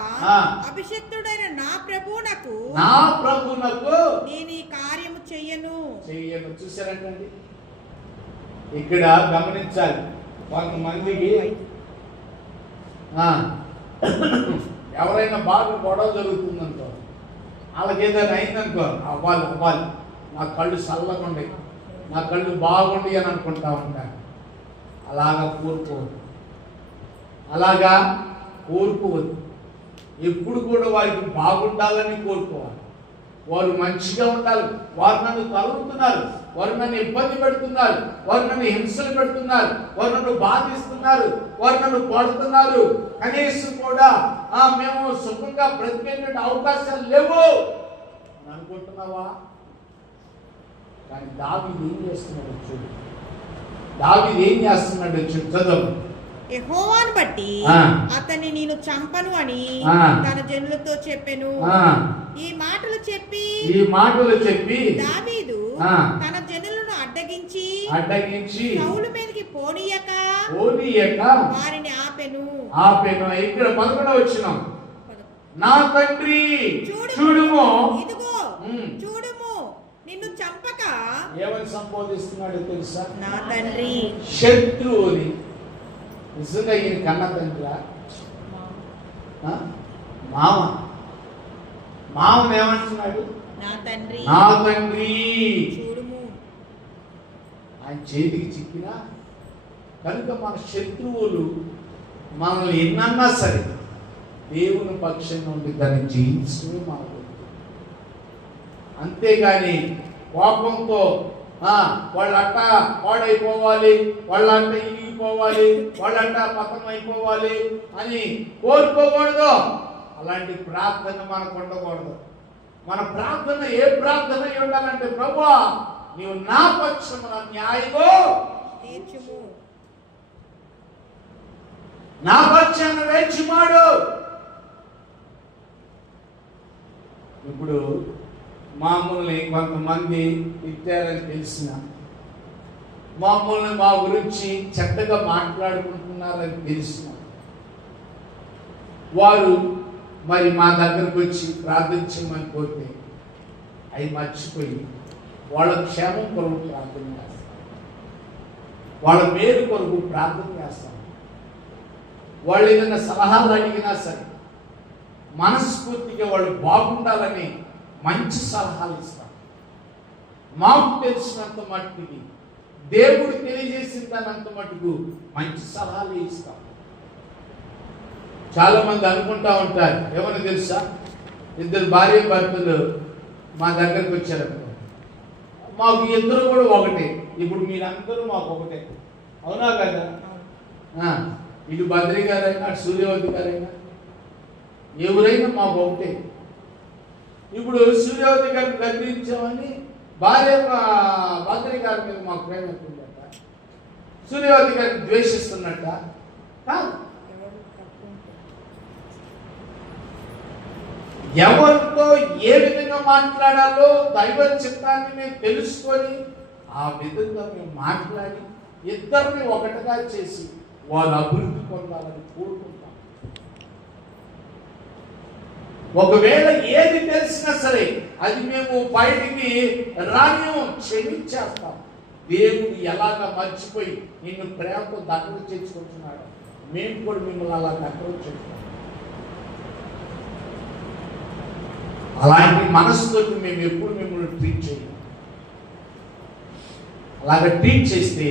అభిషేక్తుడైన నా ప్రభువునకు నేను ఈ కార్యము చెయ్యను. చూసారంటండి, ఇక్కడ గమనించాలి. కొంతమందికి ఎవరైనా బాగా గొడవ జరుగుతుందనుకో, వాళ్ళకేదైనా అయిందనుకో, అవ్వాలి నా కళ్ళు చల్లగా ఉండే, నా కళ్ళు బాగుండి అని అనుకుంటా ఉంటాను. అలాగా కోరుకోవద్దు. ఎప్పుడు కూడా వారికి బాగుండాలని కోరుకోవాలి. వారు మంచిగా ఉండాలి. వారు నన్ను తరుగుతున్నారు, వారు నన్ను ఇబ్బంది పెడుతున్నారు, వారు నన్ను హింసలు పెడుతున్నారు, వారు నన్ను బాధిస్తున్నారు, వారు నన్ను కొడుతున్నారు, కనీసం కూడా మేము సుఖంగా బ్రతికేటువంటి అవకాశాలు లేవు అని అనుకుంటున్నావా? కానీ దావీదు ఏం చేస్తున్నాడు చూడు. చదువు. యెహోవాను బట్టి అతన్ని నేను చంపను అని తన జనులతో చెప్పెను. ఈ మాటలు చెప్పి దావీదు తన జనులను అడ్డగించి సౌలు మీదకి పోనీయక వారిని ఆపెను. ఇక్కడ 11వ వచనం, నా తండ్రి చూడుము, ఇదిగో చూడుము, నిన్ను చంపక. ఏమని సంబోధిస్తున్నాడు తెలుసా? నా తండ్రి. శత్రువుని. నిజంగా ఈయన కన్న తండ్రి, మామని ఏమంటున్నాడు? నా తండ్రి చూడుము. ఆయన చేతికి చిక్కిన కనుక మన శత్రువులు మనల్ని ఎన్నన్నా సరే దేవుని పక్షంగా ఉండి దాన్ని జయించడమే మనకు. అంతేగాని కోపంతో వాళ్ళంట పాడైపోవాలి, వాళ్ళంట ఇరిగిపోవాలి, వాళ్ళంట పతనం అయిపోవాలి అని కోరుకోకూడదు. అలాంటి ప్రార్థన మనకు ఉండకూడదు. మన ప్రార్థన ఏ ప్రార్థన అయి ఉండాలంటే, ప్రభువా నీవు నా పక్షమున న్యాయమో తీర్చుము, నా పక్షాన వేచిమాడు. ఇప్పుడు మామూలుని కొంతమంది తిట్టారని తెలిసిన, మామూలుని మా గురించి చెడ్డగా మాట్లాడుకుంటున్నారని తెలిసిన వారు మరి మా దగ్గరకు వచ్చి ప్రార్థించమని కోరితే అవి మర్చిపోయి వాళ్ళ క్షేమం కొరకు ప్రార్థన చేస్తాం, వాళ్ళ మేలు కొరకు ప్రార్థన చేస్తాం. వాళ్ళు ఏదైనా సలహాలు అడిగినా సరే మనస్ఫూర్తిగా వాళ్ళు బాగుండాలని మంచి సలహాలు ఇస్తాం. మాకు తెలిసినంత మట్టుకి, దేవుడు తెలియజేసినంత మటుకు మంచి సలహాలు ఇస్తాం. చాలా మంది అనుకుంటా ఉంటారు, ఏమని తెలుసా, ఇద్దరు భార్య భర్తలు మా దగ్గరకు వచ్చారు, మాకు ఇద్దరు కూడా ఒకటే, ఇప్పుడు మీరందరూ మాకు ఒకటే. అవునా కదా? ఇటు బద్రి గారైనా అటు సూర్యవతి గారైనా ఎవరైనా మాకు ఒకటే. ఇప్పుడు సూర్యవతి గారిని దగ్గరించామని భార్య బద్రి గారి మీద మాకు ప్రేమ ఎక్కుందట, సూర్యవతి గారిని ద్వేషిస్తున్నట్ట కాదు. ఎవరితో ఏ విధంగా మాట్లాడాలో దైవ చిత్తాన్ని మేము తెలుసుకొని ఆ విధంగా మేము మాట్లాడి ఇద్దరిని ఒకటిగా చేసి వాళ్ళు అభివృద్ధి పొందాలని కోరుకుంటాం. ఒకవేళ ఏది తెలిసినా సరే అది మేము బయటికి రాని క్షమించేస్తాం. దేవుడు ఎలాగ మర్చిపోయి నిన్ను ప్రేమతో దగ్గర చేసుకుంటున్నాడు, మేము కూడా మిమ్మల్ని అలా దగ్గర చేస్తాం. అలాంటి మనసుతో మేము ఎప్పుడు మిమ్మల్ని ట్రీట్ చేయం. అలాగ ట్రీట్ చేస్తే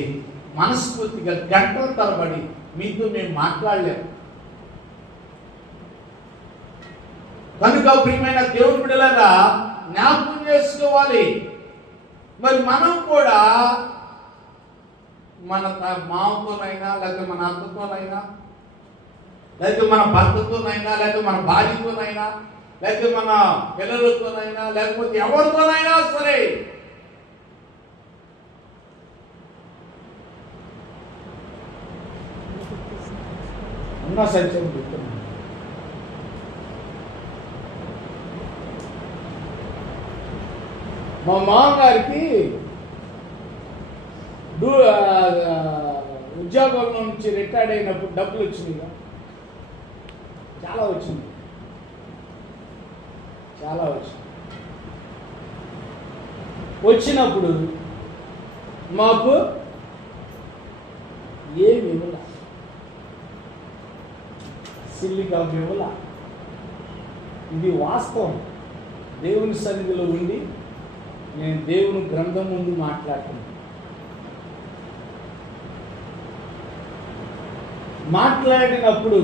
మనస్ఫూర్తిగా గంటల తరబడి మీతో మేము మాట్లాడలేము. కనుక ప్రియమైన దేవుని బిడ్డలారా జ్ఞాపకం చేసుకోవాలి, మరి మనం కూడా మన మామతోనైనా లేకపోతే మన అత్తతోనైనా లేకపోతే మన భర్తతోనైనా లేకపోతే మన భార్యతోనైనా లేకపోతే మన పిల్లలతోనైనా లేకపోతే ఎవరితోనైనా సరే ఉన్న సత్యం చెప్తున్నాను. మా మామగారికి ఉద్యోగం నుంచి రిటైర్డ్ అయినప్పుడు డబ్బులు వచ్చినాయి, చాలా వచ్చింది. వచ్చినప్పుడు మాకు ఏమి ఇవ్వాల, సిల్లిగా ఇవ్వాల. ఇది వాస్తవం. దేవుని సన్నిధిలో ఉండి నేను దేవుని గ్రంథం ముందు మాట్లాడుతున్నాను. మాట్లాడినప్పుడు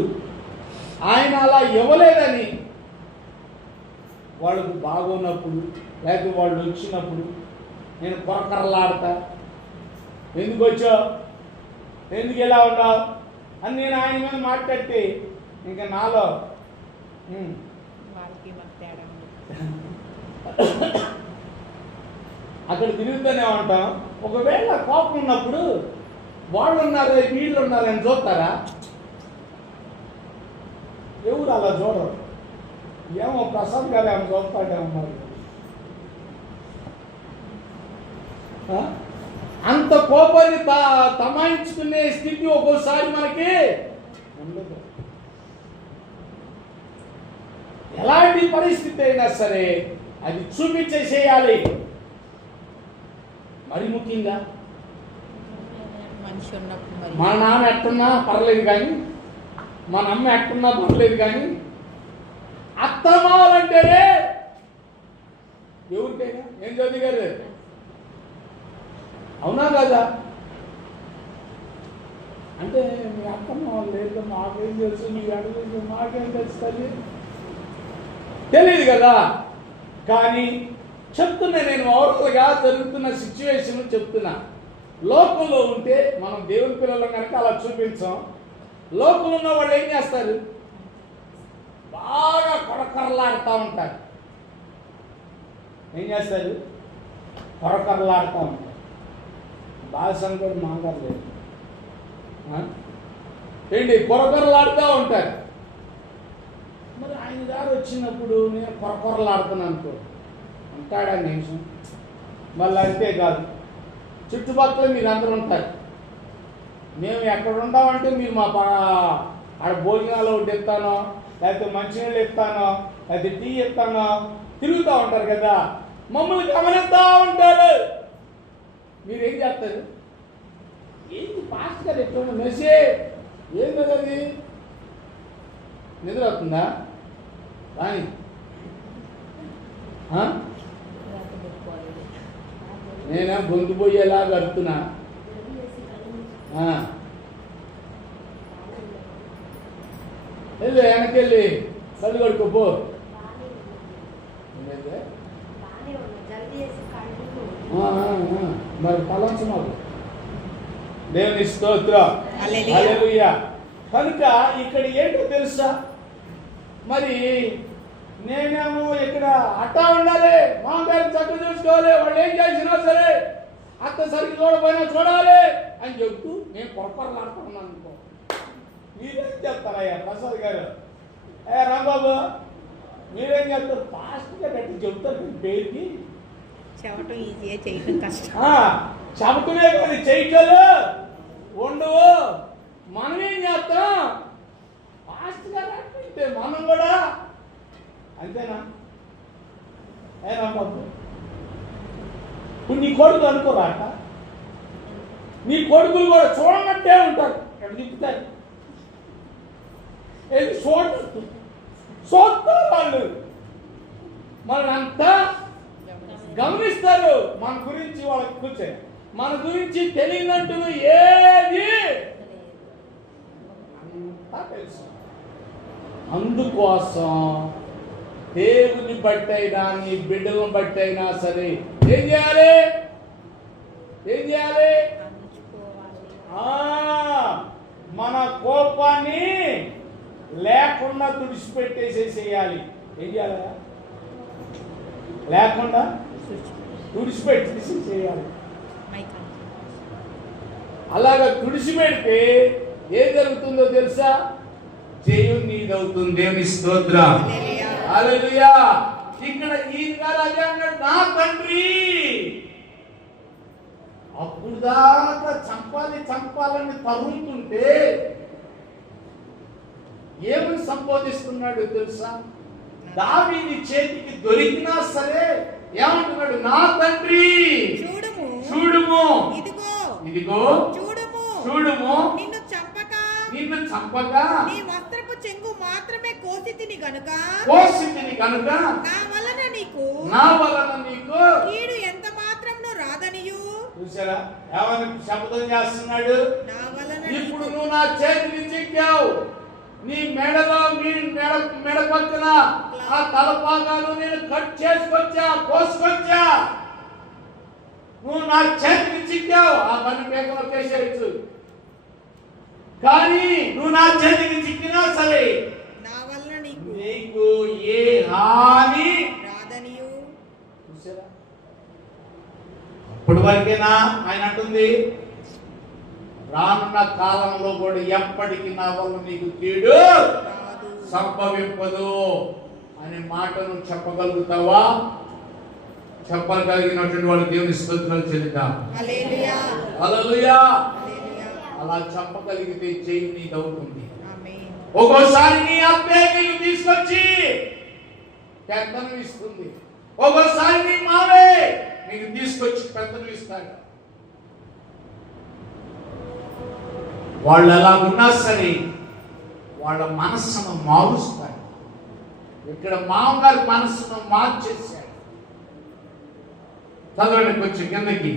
ఆయన అలా ఇవ్వలేదని వాళ్ళకు బాగున్నప్పుడు లేకపోతే వాళ్ళు వచ్చినప్పుడు నేను కొరకరలాడతా, ఎందుకు వచ్చావు, ఎందుకు ఎలా ఉన్నావు అని నేను ఆయన మీద మాట్లాడితే ఇంకా నాలో అక్కడ తిరుగుతూనే ఉంటాం. ఒకవేళ కోపం ఉన్నప్పుడు వాళ్ళు ఉన్నారు వీళ్ళు ఉన్నారని చూస్తారా? ఎవరు అలా చూడరు. ఏమో ప్రసాద్ గారు ఏమో చూస్తాడేమో మరి. అంత కోపాన్ని తమాయించుకునే స్థితి ఒక్కోసారి మనకి ఉండదు. ఎలాంటి పరిస్థితి అయినా సరే అది చూపించేసేయాలి. మరి ముఖ్యంగా మన నాన్న ఎట్టున్నా పర్లేదు కానీ, మన అమ్మ ఎట్టున్నా పర్లేదు కానీ, అత్తమాలంటేనే ఎవరికైనా ఏం చదివారు, అవునా కదా? అంటే మీ అత్తమ్మ లేదు మాకేం తెలుసు, మీ అడుగు మాకేం తెలుస్తుంది తెలియదు కదా. కానీ చెప్తున్నా, నేను ఓవరాల్గా జరుగుతున్న సిచ్యువేషన్ చెప్తున్నా. లోకంలో ఉంటే మనం దేవుని పిల్లలు కనుక అలా చూపించాం. లోకంలో ఉన్న వాళ్ళు ఏం చేస్తారు? బాగా కొరకరలాడుతూ ఉంటారు. ఏం చేస్తారు? కొరకరలాడుతూ ఉంటారు. భాషను కూడా మాట్లాడలేదు ఏంటి, కొరకొరలాడుతూ ఉంటారు. మరి ఆయన గారు వచ్చినప్పుడు నేను కొరకొరలాడుతున్నాను అనుకో అంటాడా నిమిషం. మళ్ళీ అంతేకాదు, చుట్టుపక్కల మీరు అందరూ ఉంటారు. మేము ఎక్కడ ఉంటామంటే మీరు మా ఆడ భోజనాలు ఒకటి ఇస్తానో, లేకపోతే మంచినీళ్ళు ఇస్తానో, లేకపోతే టీ ఇస్తానో తిరుగుతూ ఉంటారు కదా, మమ్మల్ని గమనిస్తూ ఉంటారు. మీరేం చేస్తారు? ఏంటి పాస్ట్ గారు ఎట్లా మెసే ఏం కదా అది? నిద్ర అవుతుందా? కానీ నేనే గొంతు పోయేలా గడుపుతున్నా. వెళ్ళి వెనకెళ్ళి కళ్ళు కడుకోపో. మరి తలంచు మాకు. దేవుని స్తోత్రం. హల్లెలూయా. కనుక ఇక్కడ ఏంటో తెలుసా, మరి నేనేమో ఇక్కడ అట్టా ఉండాలి, మామగారిని చక్క చూసుకోవాలి, వాళ్ళు ఏం చేసినా సరే అత్త సరికి చూడపోయినా చూడాలి అని చెప్తూ నేను పొరపాటులాడుతున్నాను అనుకో. మీరేం చెప్తారయ్యా ప్రసాద్ గారు? రాంబాబు మీరేం చెప్తారు? ఫాస్ట్గా గట్టి చెప్తారు మీ పేరుకి. చెప్పటం ఈజీగా చేయటం కష్టం. చెప్పటమే కానీ చేయటాలు ఉండవు. మనం ఏం చేస్తాం? ఫాస్ట్గా రాకుంటే మనం కూడా అంతేనా? రాంబాబు ఇప్పుడు నీ కొడుకు అనుకోరాట, నీ కొడుకులు కూడా చూడనట్టే ఉంటారు. ఎక్కడ తిప్పుతారు? ఏది చూస్తారు వాళ్ళు, మనంతా గమనిస్తారు. మన గురించి వాళ్ళకి కూర్చే, మన గురించి తెలియనట్టు ఏది అంతా తెలుసు. అందుకోసం దేవుని బట్టి అయినా నీ బిడ్డలను బట్టి అయినా సరే ఏం చేయాలి? ఏం చేయాలి? మన కోపాన్ని లేకుండా తుడిచిపెట్టేసేసేయాలి. ఏం చేయాలి? లేకుండా తుడిచిపెట్టేసి చేయాలి. అలాగా తుడిచిపెడితే ఏం జరుగుతుందో తెలుసా? జయం నీదవుతుంది. దేవుని స్తోత్రం. హల్లెలూయా. ఇక్కడ ఈయన గారు అదే అన్నాడు, నా తండ్రి. అప్పుడు దాకా చంపాలని తరుముతుంటే ఏమని సంబోధిస్తున్నాడు తెలుసా? దావీదు చేతికి దొరికినా సరే ఏమంటున్నాడు? నా తండ్రి చూడుము, ఇదిగో చూడుము, నిన్ను చంపక నీ వస్త్రపు చెంగు మాత్రమే కోసితిని గనుక నా వలన నీకు కీడు ఎంత మాత్రమును రాదనియు. చూసారా ఏమని శపథం చేస్తున్నాడు? ఇప్పుడు నువ్వు నా చేతిని చిక్కావు, నీ మెడలో మెడ పక్కన ఆ తలపాగాలు నేను కట్ చేసుకొచ్చా, కోసుకొచ్చా. నువ్వు నా చేతికి చిక్కావు, ఆ పని పేకలో కేసేయచ్చు. కానీ నువ్వు నా చేతికి చిక్కినా సరే నా వలన నీకు ఏ హాని రాదనియు. చూసారా? అప్పటి వరకేనా ఆయన అంటుంది? రానున్న కాలంలో కూడా ఎప్పటికీ నా వల్ల నీకు కీడు సంభవింపదు అనే మాటను చెప్పగలుగుతావా? చెప్పగలిగినటువంటి వాళ్ళు దేవుని స్తోత్రాలు చెల్లిద్దాం. హల్లెలూయా. అలా చెప్పగలిగితే చేయి నీదవుతుంది. ఒక్కోసారి నీ అబ్బే నీకు తీసుకొచ్చి పెద్దను ఇస్తుంది, ఒక్కోసారి నీ మావే నీకు తీసుకొచ్చి పెద్దను ఇస్తాడు. వాళ్ళు ఎలా ఉన్నా సరే వాళ్ళ మనస్సును మారుస్తాడు. ఇక్కడ మామగారి మనస్సును మార్చేశాడు. చదవండి కొంచెం కిందకి.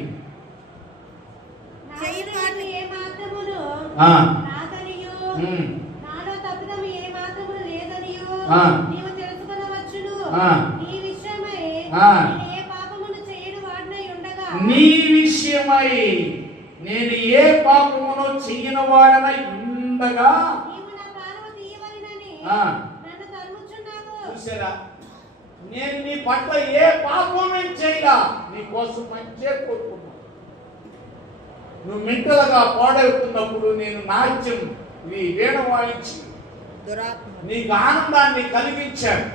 పాపము నీ విషయమై నేను ఏ పాపమును చెయ్యని వాడనై ఉండగా చూసారా, నేను నీ పట్ల ఏ పాపం చేయగా నీ కోసం మంచిగా కోరుకున్నాను. నువ్వు మెంటలుగా పాడవుతున్నప్పుడు నేను నాట్యం నీ వీణ వాయించి నీకు ఆనందాన్ని కలిగించాను,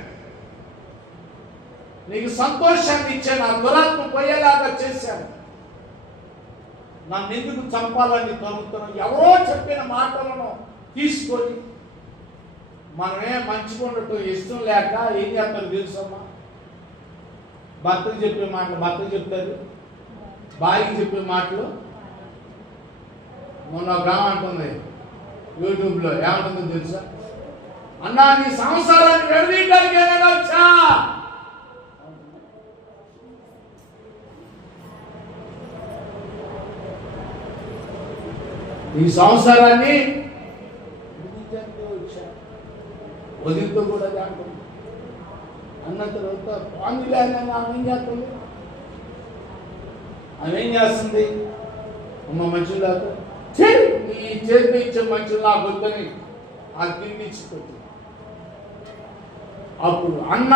నీకు సంతోషాన్ని ఇచ్చాను, ఆ దురాత్మ పోయేలాగా చేశాను. నన్ను ఎందుకు చంపాలని తరుగుతున్నాను? ఎవరో చెప్పిన మాటలను తీసుకొని మనమే మంచిగా ఉండటం ఇష్టం లేక ఏం చేస్తారు తెలుసమ్మా? భర్తకు చెప్పే మాటలు భర్తకు చెప్తారు, భార్యకి చెప్పే మాటలు. మొన్న ఒక ఆమె అంటుంది యూట్యూబ్లో, ఏమంటుందో తెలుసా? అన్నా నీ సంసారాన్ని విడదీయడానికి ఏదైనా వచ్చా? నీ సంసారాన్ని వదిలితో కూడా అంటుంది. అన్న తర్వాత పాందిలే ఆమె ఏం చేస్తుంది? ఆమె ఏం చేస్తుంది? అమ్మ మంచులు లేక నీ చేతి ఇచ్చే మంచులు నాకు వద్దని ఆ కింది ఇచ్చిపోతుంది. అప్పుడు అన్న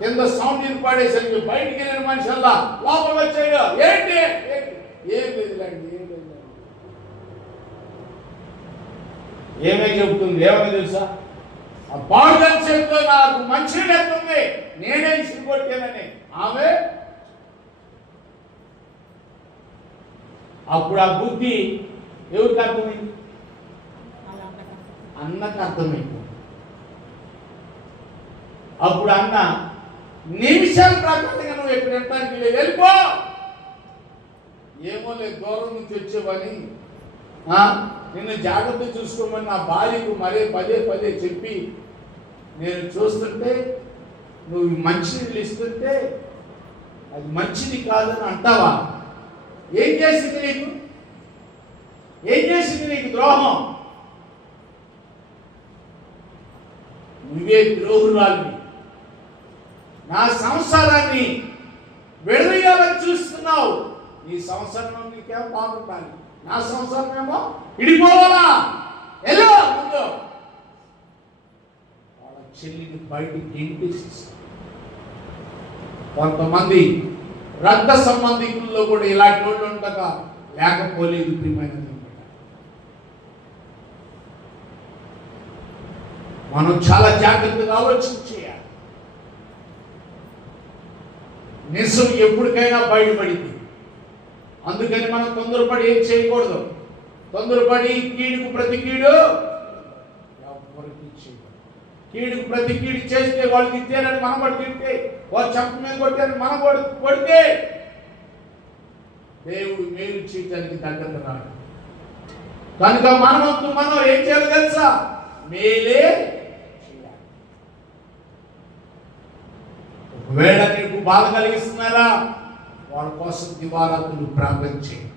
కింద సౌండ్ పడేసరికి బయటికి వెళ్ళిన మనుషుల్లా లోపల వచ్చాడు. ఏంటి? ఏం లేదులేండి, ఏం లేదు. ఏమై చెబుతుంది? ఏమై తెలుసా? ఆ బాగా చెప్తూ నాకు మంచి ఎత్తుంది, నేనే ఇసిరికొట్టానని ఆమె. అప్పుడు ఆ బుద్ధి ఎవరికి అర్థమైంది? అన్నకు అర్థమైంది. అప్పుడు అన్న నిమిషాల ప్రకారంగా నువ్వు ఎప్పుడు ఎంటానికి లేదు, వెళ్ళిపో. ఏమో లేదు, దూరం నుంచి వచ్చేవని నిన్ను జాగ్రత్త చూసుకోమని నా భార్యకు మరే పదే పదే చెప్పి నేను చూస్తుంటే నువ్వు మంచినీళ్ళు ఇస్తుంటే అది మంచిది కాదని అంటావా? ఏం చేసింది నీకు? ఏం చేసింది నీకు ద్రోహం? నువ్వే ద్రోహురాలివి. నా సంసారాన్ని విడదీయాలని చూస్తున్నావు. నీ సంసారం నీకేమో బాగుండాలి, నా సంసారం ఏమో విడిపోవాలా? ఎలా ముందు వాళ్ళ చెల్లిని బయటికి గెంటేసేసి. కొంతమంది రక్త సంబంధికుల్లో కూడా ఇలాంటి వాళ్ళు ఉండగా లేకపోలేదు. ప్రియమైన మనం చాలా జాగ్రత్తగా ఆలోచన చేయాలి. నిజం ఎప్పటికైనా బయటపడింది. అందుకని మనం తొందరపడి ఏం చేయకూడదు. తొందరపడి కీడుకు ప్రతి కీడు ఎవరికి చేయకూడదు. కీడుకు ప్రతి కీడు చేస్తే వాళ్ళు తిట్టారని మనం కూడా తింటే, వాళ్ళు చెంప మీద కొట్టారని మనం కొడితే దేవుడు మేలు చేయడానికి దగ్గర రాడు. కనుక మనవంతు మనం ఏం చేయాలి తెలుసా? మేలే చేయాలి. ఒకవేళ నీకు బాధ కలిగిస్తున్నారా, వాళ్ళ కోసం దివారాత్రులు ప్రార్థన చేయి.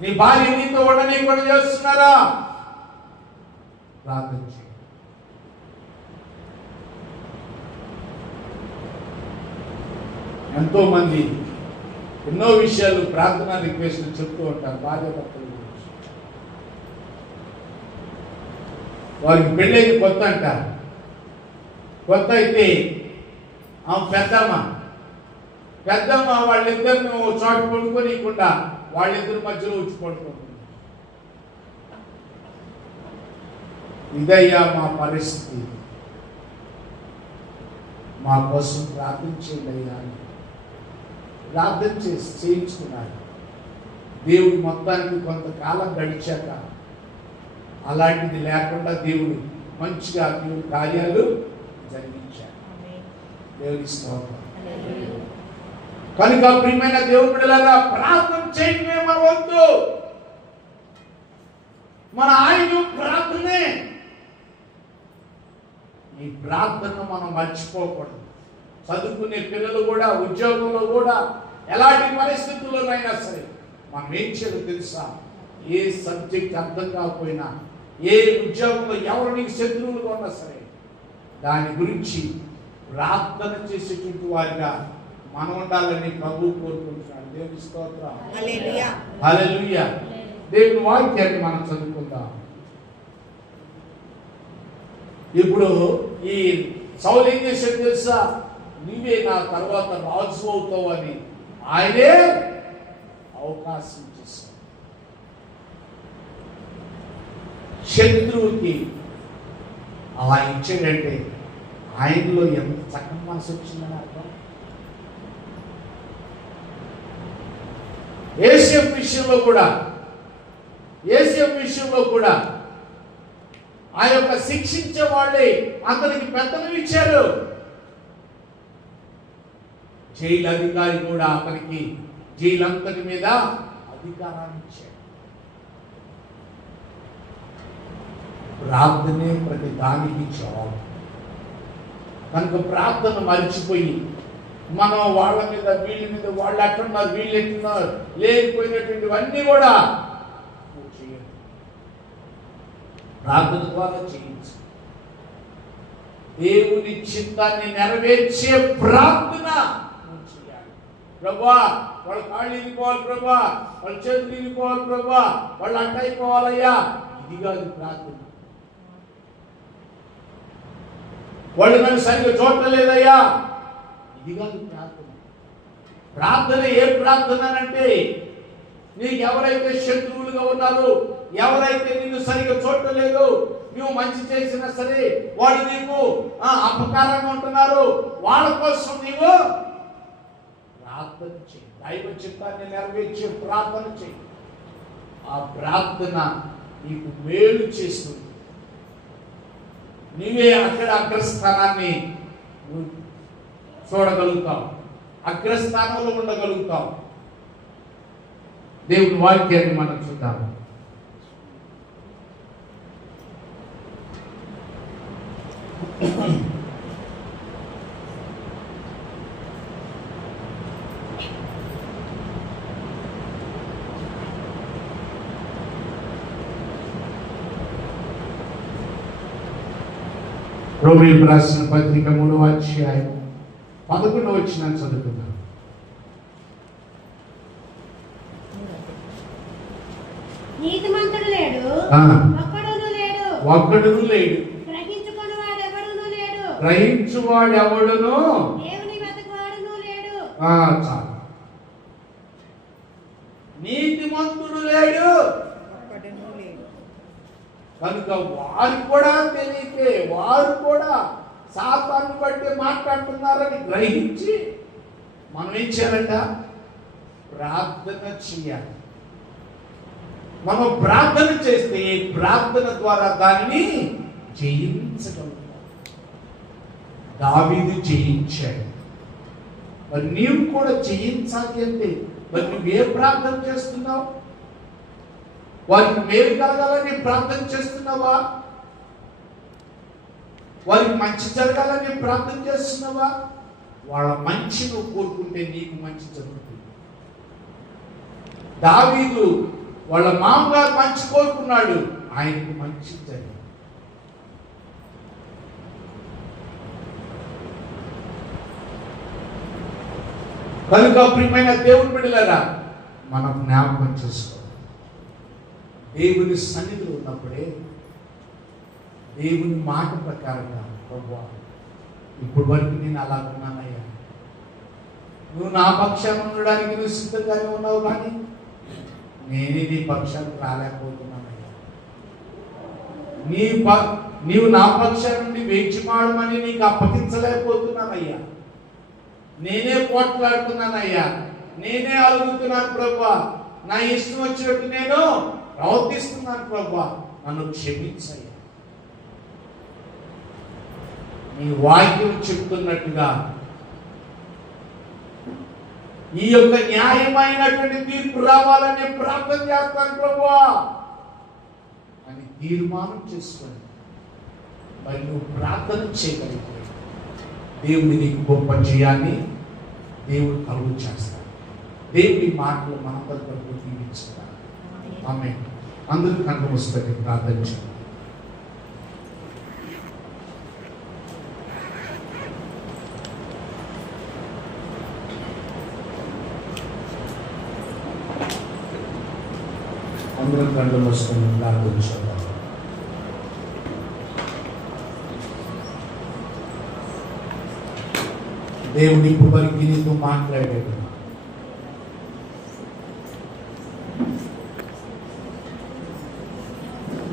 నీ భార్య నీతో ఉండనీయకుండా చేస్తున్నారా, ప్రార్థన చేయి. ఎంతో మంది ఎన్నో విషయాలు ప్రార్థన రిక్వెస్ట్లు చెప్తూ ఉంటారు భార్య భర్తల గురించి. వారికి పెళ్ళైన కొత్త అంటారు. కొత్త అయితే ఆమె పెద్దమ్మ వాళ్ళిద్దరిని చోట పడుకోనికుండా వాళ్ళిద్దరి మధ్యలో వచ్చి పడుకుంటుంది. ఇదయ్యా మా పరిస్థితి, మా కోసం ప్రార్థించండి అయ్యా అని ప్రార్థన చేయించుకున్నాడు. దేవుడు మొత్తానికి కొంతకాలం గడిచాక అలాంటిది లేకుండా దేవుడు మంచిగా దేవుడు కార్యాలు జరిగించాడు. దేవుడి స్తోత్రం. కనుక ప్రియమైన దేవుడి బిడ్డలారా, ప్రార్థన చేయడమే మన వంతు. మన ఆయుధ ప్రార్థనే. ఈ ప్రార్థనను మనం మర్చిపోకూడదు. చదువుకునే పిల్లలు కూడా, ఉద్యోగంలో కూడా, ఎలాంటి పరిస్థితుల్లోనైనా సరే మనం ఏం చేయాలో తెలుసా? ఏ సబ్జెక్ట్ అర్థం కాకపోయినా, ఏ ఉద్యోగంలో ఎవరు నీకు శత్రువులుగా ఉన్నా సరే దాని గురించి ప్రార్థన చేసేటువంటి వారిగా మనం ఉండాలని ప్రభు కోరుకుంటున్నాడు. దేవుని స్తోత్రం. హల్లెలూయా. హల్లెలూయా. దేవుని వాక్యాన్ని మనం చదువుకుందాం. ఇప్పుడు ఈ సౌలు ఏం చేశాడు తెలుసా? నీవే నా తర్వాత రాజు అవుతావు అని ఆయనే అవకాశం ఇచ్చేసాడు. శత్రువుకి అలా ఇచ్చాడంటే ఆయనలో ఎంత చక్కని మనసు వచ్చిందని అర్థం. ఏసేపు విషయంలో కూడా ఆ యొక్క శిక్షించే వాళ్ళే అతనికి పెద్దలు ఇచ్చారు. జైలు అధికారి కూడా అతనికి జైలు అంతటి మీద అధికారాన్ని ఇచ్చాడు. ప్రార్థనే ప్రతి దానికి జవాబు. కనుక ప్రార్థన మర్చిపోయి మనం వాళ్ళ మీద వీళ్ళ మీద వాళ్ళు ఎట్టున్నారు వీళ్ళు ఎట్టున్నారు లేకపోయినటువంటివన్నీ కూడా చేయండి. ప్రార్థన ద్వారా చేయించు. దేవుని చిత్తాన్ని నెరవేర్చే ప్రార్థన చేయాలి. ప్రభా వాళ్ళ కాళ్ళు ఇరిగిపోవాలి, ప్రభా వాళ్ళ చేతులు ఇరిగిపోవాలి, ప్రభా వాళ్ళు అట్టయిపోవాలయ్యా. ఇది కాదు ప్రార్థన. వాళ్ళు నన్ను సరిగ్గా చూడలేదయ్యా. ఇది కాదు ప్రార్థన. ప్రార్థన ఏ ప్రార్థన అంటే నీకు ఎవరైతే శత్రువులుగా ఉన్నారు, ఎవరైతే నిన్ను సరిగ్గా చూడలేదు, నువ్వు మంచి చేసినా సరే వాళ్ళు నీకు అపకారంగా ఉంటున్నారు, వాళ్ళ కోసం నీవు ప్రార్థన చేయి. దైవ చిత్తాన్ని నెరవేర్చే ప్రార్థన చేయి. ఆ ప్రార్థన నీకు మేలు చేస్తుంది. నీవే అక్కడ అగ్రస్థానాన్ని చూడగలుగుతావు, అగ్రస్థానంలో ఉండగలుగుతావు. దేవుని వాక్యాన్ని మనం చూద్దాము. రోమీయులకు రాసిన పత్రిక 3వ అధ్యాయం 11వ వచనం చదువుకుందాం. నీతిమంతుడు లేడు, ఒక్కడును లేడు, గ్రహించువాడు ఎవడును చాలు. నీతిమంతుడు లేడు కనుక వారు కూడా తెలియకే, వారు కూడా శాపాన్ని బట్టి మాట్లాడుతున్నారని గ్రహించి మనం ఏం చేయాలంట? ప్రార్థన చేయాలి. మనం ప్రార్థన చేస్తే ప్రార్థన ద్వారా దానిని జయించగలుగుతాం. దావీదు జయించాడు. మరి నీవు కూడా జయించాలి అంటే మరి నువ్వే ప్రార్థన చేస్తున్నావు? వారికి మేలు కలగాలని ప్రార్థన చేస్తున్నావా? వారికి మంచి జరగాలని ప్రార్థన చేస్తున్నావా? వాళ్ళ మంచి నువ్వు కోరుకుంటే నీకు మంచి జరుగుతుంది. దావీదు వాళ్ళ మామగారు మంచి కోరుకున్నాడు, ఆయనకు మంచి జరిగింది. కనుక ప్రియమైన దేవుని బిడ్డలారా, మనం జ్ఞాపకం చేసుకోవాలి. దేవుని సన్నిధిలో ఉన్నప్పుడే దేవుని మాట ప్రకారంగా ప్రభువా ఇప్పుడు వరకు నేను అలా ఉన్నానయ్యా, నువ్వు నా పక్షాన ఉండడానికి నువ్వు సిద్ధంగానే ఉన్నావు, కానీ నేనే నీ పక్షానికి రాలేకపోతున్నానయ్యా. నీవు నా పక్షాన నుండి వేచిమాడమని నీకు అప్పగించలేకపోతున్నానయ్యా. నేనే పోట్లాడుతున్నానయ్యా, నేనే అలుగుతున్నాను ప్రభువా, నా ఇష్టం వచ్చినట్టు నేను ప్రవర్తిస్తున్నాను ప్రభువా, నన్ను క్షమించయ్యా. నీ వాక్యం చెప్తున్నట్టుగా ఈ యొక్క న్యాయమైనటువంటి తీర్పు రావాలని ప్రార్థన చేస్తాను ప్రభువా అని తీర్మానం చేసుకొని మరి నువ్వు ప్రార్థన చేయగలిగితే దేవుని నీకు గొప్ప చేయాలని దేవుడు కలుగు చేస్తాడు. దేవుని మాటలు మన తరపున దీవించుతాడు. ఆమేన్. అందరూ కళ్ళు మూసుకొని ప్రార్థన చేయండి. అందరం కళ్ళు మూసుకొని ప్రార్థించాలి. దేవుడి ఇప్పటివరకు నీతో మాట్లాడాడు.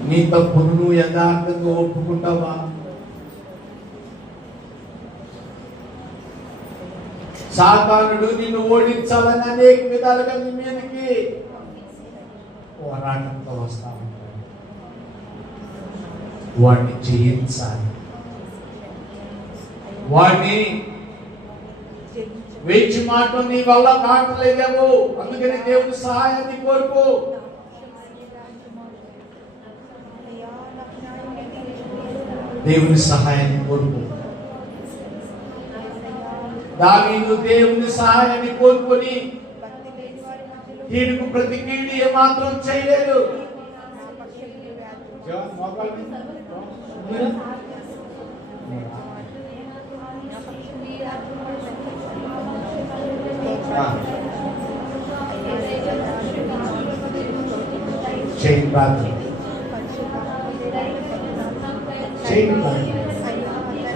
నీ తప్పును నువ్వు యథార్థంగా ఒప్పుకుంటావా? సాతానుడు నిన్ను ఓడించాలని అనేక విధాలుగా నీ మీదకి పోరాటంతో వస్తా ఉంటాడు. వాడిని జయించాలి. వాడిని వేచి మాట నీ వల్ల కావట్లేదేమో, అందుకని దేవుని సహాయాన్ని కోరుకో. దేవుని సహాయాన్ని కోరుకో. దావీదు దేవుని సహాయాన్ని కోరుకొని కీడుకు ప్రతి కీడు ఏమాత్రం చేయలేదు.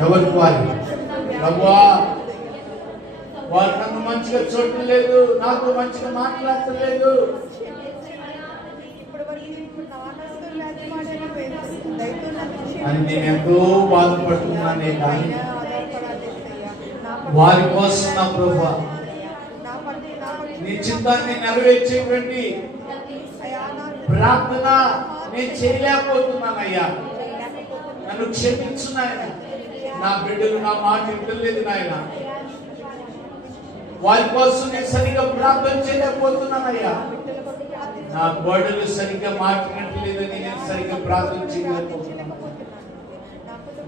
ఎవరికి వారి ప్రభువా, వారు నన్ను మంచిగా చూడలేదు, నాతో మంచిగా మాట్లాడలేదు, అని నేను ఎంతో బాధపడుతున్నానే, కానీ వారి కోసం నా ప్రభువా నీ చిత్తాన్ని నెరవేర్చేటువంటి ప్రార్థన నేను చేయలేకపోతున్నానయ్యా. నన్ను క్షమించు నాయన. నా బిడ్డలు నా మాట వినలేదు నాయన. వారి కోసం నేను సరిగ్గా ప్రార్థన చేయలేకపోతున్నానయ్యా. నా గోడలు సరిగ్గా మాట్లాడలేదని నేను సరిగ్గా ప్రార్థన చేయలేకపోతున్నాను.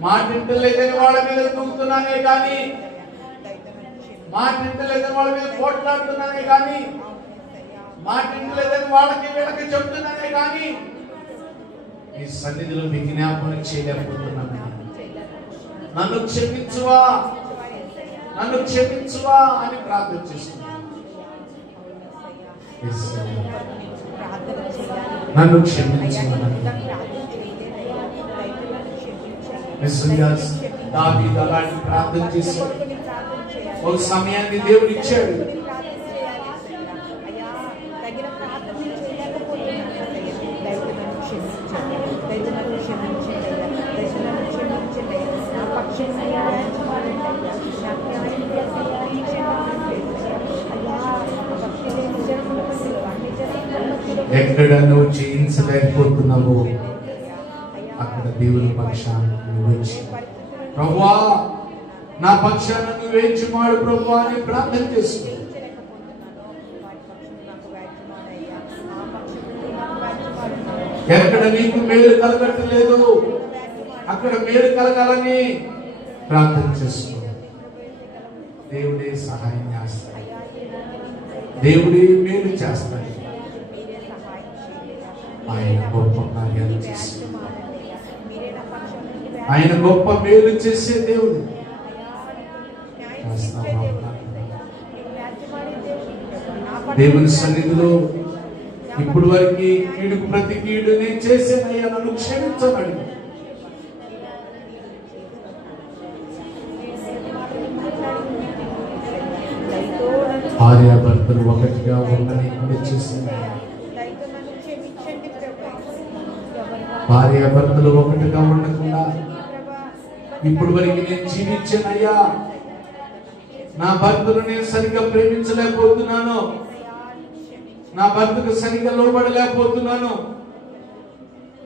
మాట్లాడలేదని వాళ్ళ మీద దూకుతున్నానే కానీ, మాట్లాడలేదని వాళ్ళ మీద పోట్లాడుతున్నానే కానీ, మాట్లాడలేదని వాళ్ళకి వీళ్ళకి చెప్తున్నానే కానీ నీ సన్నిధిలో విజ్ఞాపన చేయలేకపోతున్నాను. నన్ను క్షమించువా, నన్ను క్షమించువా అని ప్రార్థన చేస్తున్నాను. నన్ను క్షమించువా. దావీదు అలాంటి ప్రార్థన చేశాడు. ఒక సమయాన్ని దేవుడు ఇచ్చాడు. ఎక్కడ నువ్వు జయించలేకపోతున్నావో అక్కడ దేవుని పక్షాన నువ్వు వచ్చి, ప్రభువా నా పక్షాన నువ్వు వేయించుమాడు ప్రభువా అని ప్రార్థన చేస్తూ, ఎక్కడ నీకు మేలు కలగట్లేదు అక్కడ మేలు కలగాలని ప్రార్థన చేస్తూ దేవుడే సహాయం చేస్తాడు. దేవుడే మేలు చేస్తాడు. ఆయన గొప్ప కార్యాలు చేసి, ఆయన గొప్ప మేలు చేసే దేవుడు. దేవుని సన్నిధిలో ఇప్పుడు వరకు కీడుకు ప్రతి కీడు నేను చేసేనయ్యా, నన్ను క్షమించమని భార్యాభర్తలు ఒకటిగా ఉండని చేసింది. భార్యాభర్తలు ఒకటిగా ఉండకుండా ఇప్పుడు వరకు నేను జీవించానయ్యా, నా భర్తను నేను సరిగ్గా ప్రేమించలేకపోతున్నాను, నా భర్తకు సరిగ్గా లోబడలేకపోతున్నాను,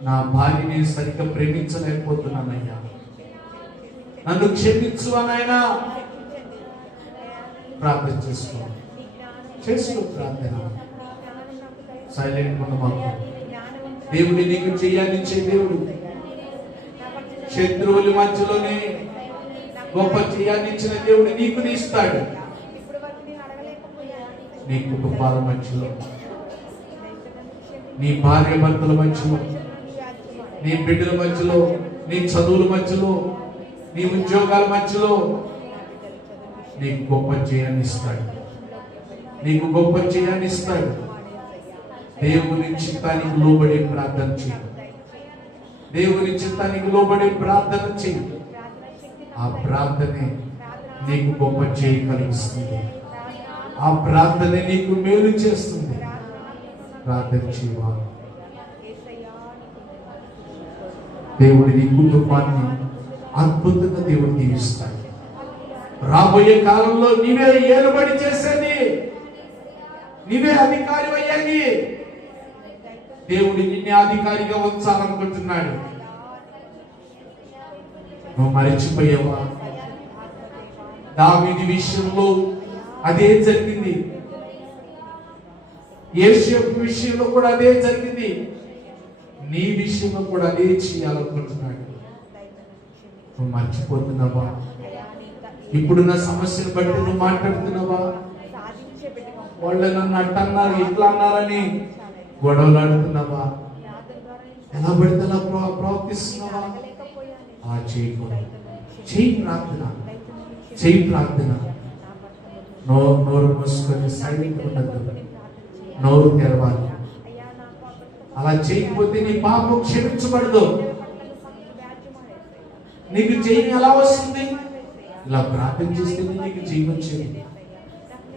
నా భార్యని సరిగ్గా ప్రేమించలేకపోతున్నానయ్యా, నన్ను క్షమించు అనాయనా. ప్రార్థన చేసుకో ప్రార్థన సైలెంట్ ఉండమాకు. దేవుడి నీకు చేయాలిచ్చే దేవుడు. శత్రువుల మధ్యలోనే గొప్ప చేయాలిచ్చిన దేవుడు నీకు ఇస్తాడు. నీ కుటుంబాల మధ్యలో, నీ భార్య భర్తల మధ్యలో, నీ బిడ్డల మధ్యలో, నీ చదువుల మధ్యలో, నీ ఉద్యోగాల మధ్యలో నీకు గొప్ప చేయాన్ని ఇస్తాడు. నీకు గొప్ప చేయాన్ని ఇస్తాడు. దేవుని చిత్తానికి లోబడి ప్రార్థన చేయి. దేవుని చిత్తానికి లోబడి ప్రార్థన చేయి. ఆ ప్రార్థనే నీకు గొప్ప జయ కలిగిస్తుంది. ఆ ప్రార్థనే నీకు మేలు చేస్తుంది. ప్రార్థన చేయవా? దేవుడి నీ కుటుంబాన్ని అద్భుతంగా దేవుడు దీవిస్తాడు. రాబోయే కాలంలో నీవే ఏలుబడి చేసేది, నీవే అధికారి అయ్యేది. దేవుడి నిన్నే అధికారిగా ఉంచాలనుకుంటున్నాడు. నువ్వు మరిచిపోయావా? దావీదు విషయంలో అదే జరిగింది. యోసేపు విషయంలో కూడా అదే జరిగింది. నీ విషయంలో కూడా అదే చేయాలనుకుంటున్నాడు. నువ్వు మర్చిపోతున్నావా? ఇప్పుడున్న సమస్యను బట్టి నువ్వు మాట్లాడుతున్నావా? వాళ్ళు నన్ను అట్టన్నారు, ఇట్లా అన్నారని గొడవలు ఆడుతున్నావా? ఎలా పడితే అలా ప్రవర్తిస్తున్నావా? ఆ చేయకూడదు. చెయ్యి ప్రార్థన, చెయ్యి ప్రార్థన. నోరు మూసుకొని సైలెంట్ ఉండద్దు, నోరు తెరవాలి. అలా చేయకపోతే నీ పాపం క్షమించబడదు. నీకు జయం ఎలా వస్తుంది? ఇలా ప్రార్థన చేస్తే నీకు జయం వచ్చేది.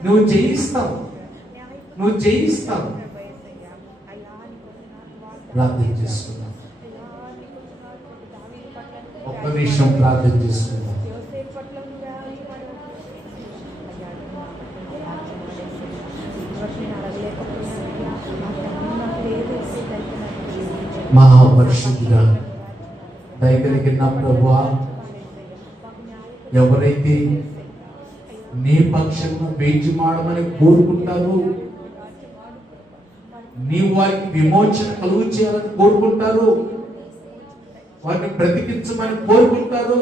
నువ్వు జయిస్తావు, నువ్వు జయిస్తావు. ప్రార్థన చేసుకున్నావు. ఒక్క నిమిషం ప్రార్థన చేసుకున్నావు. మహాపరిశుద్ధుడా, దయగలిగిన ప్రభువా, ఎవరైతే నీ పక్షంగా బేజమాడమని కోరుకుంటారో, నీ వారికి విమోచన కలుగు చేయాలని కోరుకుంటారు, వారిని బ్రతికించమని కోరుకుంటారు,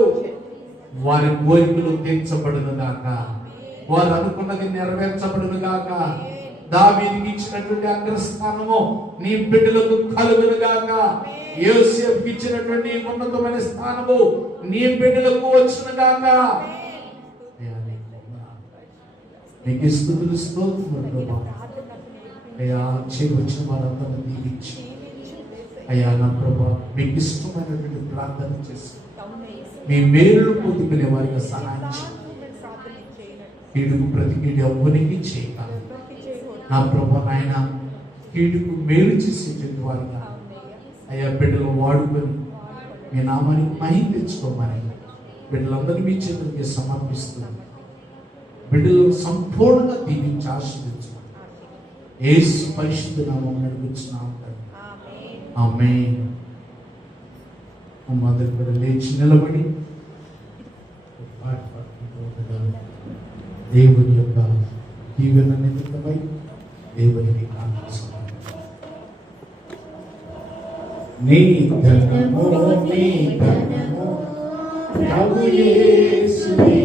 వారి కోరికలు తీర్చబడును గాక, వారు అనుకున్నది నెరవేర్చబడును గాక. దావీదుకి ఇచ్చినటువంటి అగ్రస్థానము నీ బిడ్డలకు కలుగును గాక. యోసేపుకి ఇచ్చినటువంటి ఉన్నతమైన స్థానము నీ బిడ్డలకు వచ్చును గాక. నీకు స్తుతులు, స్తోత్రములు ప్రభువా. అయ్యా, వచ్చిన వారందరినీ దీవించి అయ్యా నా ప్రభువా, మీకు ఇష్టమైనటువంటి ప్రార్థన చేసి మీ మేలు పొందుకునే వారిగా సహాయం చేయండి. కీడుకు ప్రతి కీడు ఎవ్వరికి చేయగలరు నా ప్రభువా. నాయన, కీడుకు మేలు చేసేటువంటి వారిగా అయ్యా బిడ్డలు వాడుకొని మీ నామానికి మహిమ తెచ్చుకోమని బిడ్డలందరూ మీ చేతులకి సమర్పిస్తున్నాను. బిడ్డలను సంపూర్ణంగా దీవించి ఆశీర్వదించమని యేసు పరిశుద్ధ నామమున అడుగుచున్నాము. ఆమేన్. అందరూ కూడా లేచి నిలబడి పాట పాడుకుంటూ దేవుని యొక్క దీవెన నిమిత్తమై దేవునికి ప్రార్థిస్తున్నాము. నీ ధనము నీ ధనము ప్రభు యేసువే